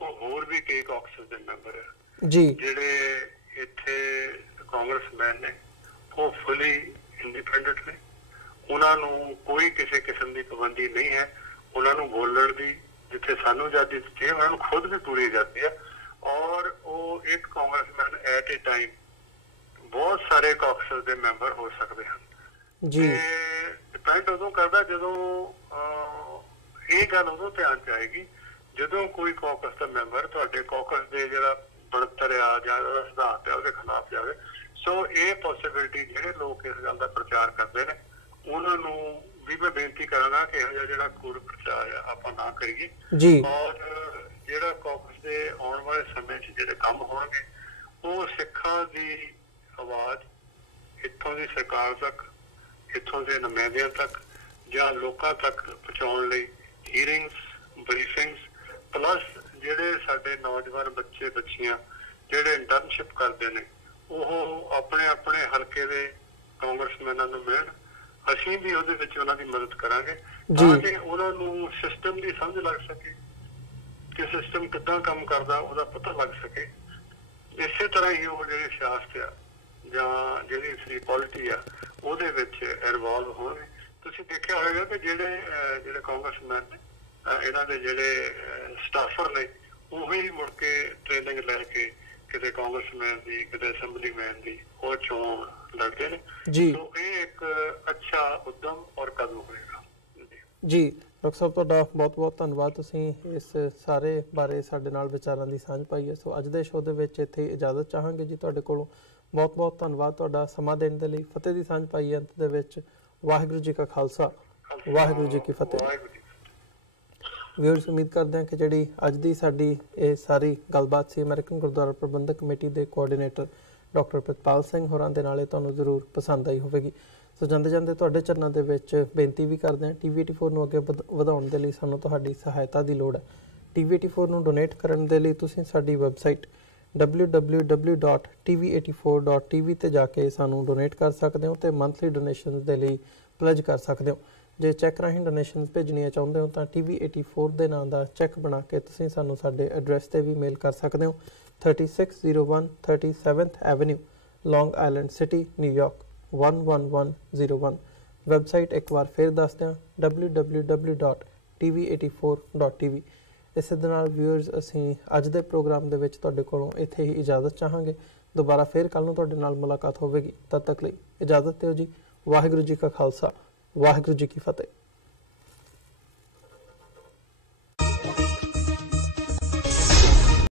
ਉਹ ਹੋਰ ਵੀ ਕਈ ਕੌਕਸ ਦੇ ਮੈਂਬਰ ਆ ਜੀ, ਜਿਹੜੇ ਇੱਥੇ ਕਾਂਗਰਸਮੈਨ ਨੇ ਉਹ ਫੁੱਲੀ ਇੰਡੀਪੈਂਡੈਂਟ ਨੇ, ਉਹਨਾਂ ਨੂੰ ਕੋਈ ਕਿਸੇ ਕਿਸਮ ਦੀ ਪਾਬੰਦੀ ਨਹੀਂ ਹੈ ਉਹਨਾਂ ਨੂੰ ਬੋਲਣ ਦੀ। ਜਿੱਥੇ ਸਾਨੂੰ ਆਜ਼ਾਦੀ ਦਿੱਤੀ ਉਹਨਾਂ ਨੂੰ ਖੁਦ ਵੀ ਪੂਰੀ ਆਜ਼ਾਦੀ ਆ, ਔਰ ਉਹ ਇੱਕ ਕਾਂਗਰਸਮੈਨ ਐਟ ਏ ਟਾਈਮ ਬਹੁਤ ਸਾਰੇ ਕਾਕਸ ਦੇ ਮੈਂਬਰ ਹੋ ਸਕਦੇ ਹਨ ਜੀ। ਡਿਪੈਂਡ ਉਦੋਂ ਕਰਦਾ ਜਦੋਂ ਇਹ ਗੱਲ ਉਦੋਂ ਧਿਆਨ 'ਚ ਆਏਗੀ ਜਦੋਂ ਕੋਈ ਕਾਕਸ ਦਾ ਮੈਂਬਰ ਤੁਹਾਡੇ ਕਾਕਸ ਦੇ ਜਿਹੜਾ ਬਣਤਰ ਆ ਜਾਂ ਉਹਦਾ ਸਿਧਾਂਤ ਆ ਉਹਦੇ ਖਿਲਾਫ ਜਾਵੇ। ਸੋ ਇਹ ਪੋਸੀਬਿਲਿਟੀ ਜਿਹੜੇ ਲੋਕ ਇਸ ਗੱਲ ਦਾ ਪ੍ਰਚਾਰ ਕਰਦੇ ਨੇ ਉਹਨਾਂ ਨੂੰ ਵੀ ਮੈਂ ਬੇਨਤੀ ਕਰਾਂਗਾ ਕਿ ਇਹੋ ਜਿਹਾ ਜਿਹੜਾ ਕੂੜ ਪ੍ਰਚਾਰ ਆ ਆਪਾਂ ਨਾ ਕਰੀਏ ਜੀ। ਔਰ ਜਿਹੜਾ ਕਾਕਸ ਦੇ ਆਉਣ ਵਾਲੇ ਸਮੇਂ 'ਚ ਜਿਹੜੇ ਕੰਮ ਹੋਣਗੇ ਉਹ ਸਿੱਖਾਂ ਦੀ ਆਵਾਜ਼ ਇੱਥੋਂ ਦੀ ਸਰਕਾਰ ਤੱਕ, ਇੱਥੋਂ ਦੇ ਨੁਮਾਇੰਦਿਆਂ ਤੱਕ ਜਾਂ ਲੋਕਾਂ ਤੱਕ ਪਹੁੰਚਾਉਣ ਲਈ ਹੀਅਰਿੰਗਸ, ਬਰੀਫਿੰਗਸ, ਪਲੱਸ ਜਿਹੜੇ ਸਾਡੇ ਨੌਜਵਾਨ ਬੱਚੇ ਬੱਚੀਆਂ ਜਿਹੜੇ ਇੰਟਰਨਸ਼ਿਪ ਕਰਦੇ ਨੇ ਉਹ ਆਪਣੇ ਆਪਣੇ ਹਲਕੇ ਦੇ ਕਾਂਗਰਸਮੈਨਾਂ ਨੂੰ ਮਿਲਣ। ਅਸੀਂ ਵੀ ਉਹਦੇ ਵਿੱਚ ਉਹਨਾਂ ਦੀ ਮਦਦ ਕਰਾਂਗੇ ਤਾਂ ਕਿ ਉਹਨਾਂ ਨੂੰ ਸਿਸਟਮ ਦੀ ਸਮਝ ਲੱਗ ਸਕੇ ਕਿ ਸਿਸਟਮ ਕਿੱਦਾਂ ਕੰਮ ਕਰਦਾ ਉਹਦਾ ਪਤਾ ਲੱਗ ਸਕੇ। ਇਸੇ ਤਰ੍ਹਾਂ ਹੀ ਉਹ ਜਿਹੜੀ ਸਿਆਸਤ ਆ ਜਾਂ ਜਿਹੜੀ ਫਰੀ ਪੋਲਿਟੀ ਆ ਉਹਦੇ ਵਿੱਚ ਇਨਵੋਲਵ ਹੋਣਗੇ। ਤੁਸੀਂ ਦੇਖਿਆ ਹੋਵੇਗਾ ਕਿ ਜਿਹੜੇ ਕਾਂਗਰਸਮੈਨ ਨੇ ਇਹਨਾਂ ਦੇ ਜਿਹੜੇ ਸਟਾਫਰ ਨੇ ਉਹੀ ਮੁੜ ਕੇ ਟ੍ਰੇਨਿੰਗ ਲੈ ਕੇ ਕਿਤੇ ਕਾਂਗਰਸਮੈਨ ਦੀ ਕਿਤੇ ਅਸੈਂਬਲੀਮੈਨ ਦੀ ਉਹ ਚੋਣ ਲੜਦੇ ਨੇ ਜੀ। ਸੋ ਇਹ ਇੱਕ ਅੱਛਾ ਉਦਮ ਔਰ ਕਦਮ ਹੋਏਗਾ ਜੀ। ਡਾਕਟਰ ਸਾਹਿਬ ਤੁਹਾਡਾ ਬਹੁਤ ਬਹੁਤ ਧੰਨਵਾਦ, ਤੁਸੀਂ ਇਸ ਸਾਰੇ ਬਾਰੇ ਸਾਡੇ ਨਾਲ ਵਿਚਾਰਾਂ ਦੀ ਸਾਂਝ ਪਾਈ ਹੈ। ਸੋ ਅੱਜ ਦੇ ਸ਼ੋਅ ਦੇ ਵਿੱਚ ਇੱਥੇ ਇਜਾਜ਼ਤ ਚਾਹਾਂਗੇ ਜੀ ਤੁਹਾਡੇ ਕੋਲੋਂ। ਬਹੁਤ ਬਹੁਤ ਧੰਨਵਾਦ ਤੁਹਾਡਾ ਸਮਾਂ ਦੇਣ ਦੇ ਲਈ। ਫਤਿਹ ਦੀ ਸਾਂਝ ਪਾਈ ਹੈ ਅੰਤ ਦੇ ਵਿੱਚ। ਵਾਹਿਗੁਰੂ ਜੀ ਕਾ ਖਾਲਸਾ, ਵਾਹਿਗੁਰੂ ਜੀ ਕੀ ਫਤਿਹ। ਵਿਊਅਰਸ, ਉਮੀਦ ਕਰਦੇ ਹਾਂ ਕਿ ਜਿਹੜੀ ਅੱਜ ਦੀ ਸਾਡੀ ਇਹ ਸਾਰੀ ਗੱਲਬਾਤ ਸੀ ਅਮਰੀਕਨ ਗੁਰਦੁਆਰਾ ਪ੍ਰਬੰਧਕ ਕਮੇਟੀ ਦੇ ਕੋਆਰਡੀਨੇਟਰ ਡਾਕਟਰ ਪ੍ਰਿਤਪਾਲ ਸਿੰਘ ਹੋਰਾਂ ਦੇ ਨਾਲ ਤੁਹਾਨੂੰ ਜ਼ਰੂਰ ਪਸੰਦ ਆਈ ਹੋਵੇਗੀ। ਸੋ ਜਾਂਦੇ ਜਾਂਦੇ ਤੁਹਾਡੇ ਚਰਨਾਂ ਦੇ ਵਿੱਚ ਬੇਨਤੀ ਵੀ ਕਰਦੇ ਹਾਂ, TV84 ਨੂੰ ਅੱਗੇ ਵਧਾਉਣ ਦੇ ਲਈ ਸਾਨੂੰ ਤੁਹਾਡੀ ਸਹਾਇਤਾ ਦੀ ਲੋੜ ਹੈ। TV84 ਨੂੰ ਡੋਨੇਟ ਕਰਨ ਦੇ ਲਈ ਤੁਸੀਂ ਸਾਡੀ ਵੈਬਸਾਈਟ www.tv84.tv ਤੇ ਜਾ ਕੇ ਸਾਨੂੰ ਡੋਨੇਟ ਕਰ ਸਕਦੇ ਹੋ ਤੇ ਮੰਥਲੀ ਡੋਨੇਸ਼ਨਸ ਦੇ ਲਈ ਪਲੇਜ ਕਰ ਸਕਦੇ ਹੋ। ਜੇ ਚੈੱਕ ਰਾਹੀਂ ਡੋਨੇਸ਼ਨਸ ਭੇਜਣੀਆਂ ਚਾਹੁੰਦੇ ਹੋ ਤਾਂ TV84 ਦੇ ਨਾਂ ਦਾ ਚੈੱਕ ਬਣਾ ਕੇ ਤੁਸੀਂ ਸਾਨੂੰ ਸਾਡੇ ਐਡਰੈਸ ਤੇ ਵੀ ਮੇਲ ਕਰ ਸਕਦੇ ਹੋ। 3601 37th ਐਵੇਨਿਊ, ਲੌਂਗ ਆਈਲੈਂਡ ਸਿਟੀ, ਨਿਊਯਾਰਕ 11101। ਵੈਬਸਾਈਟ ਇੱਕ ਵਾਰ ਫਿਰ ਦੱਸ ਦਿਆਂ www.tv84.tv। ਇਸੇ ਦੇ ਨਾਲ ਵਿਊਅਰਸ ਅਸੀਂ ਅੱਜ ਦੇ ਪ੍ਰੋਗਰਾਮ ਦੇ ਵਿੱਚ ਤੁਹਾਡੇ ਕੋਲੋਂ ਇੱਥੇ ਹੀ ਇਜਾਜ਼ਤ ਚਾਹਾਂਗੇ। ਦੁਬਾਰਾ ਫਿਰ ਕੱਲ੍ਹ ਨੂੰ ਤੁਹਾਡੇ ਨਾਲ ਮੁਲਾਕਾਤ ਹੋਵੇਗੀ। ਤਦ ਤੱਕ ਲਈ ਇਜਾਜ਼ਤ ਦਿਓ ਜੀ। ਵਾਹਿਗੁਰੂ ਜੀ ਕਾ ਖਾਲਸਾ, ਵਾਹਿਗੁਰੂ ਜੀ ਕੀ ਫਤਿਹ।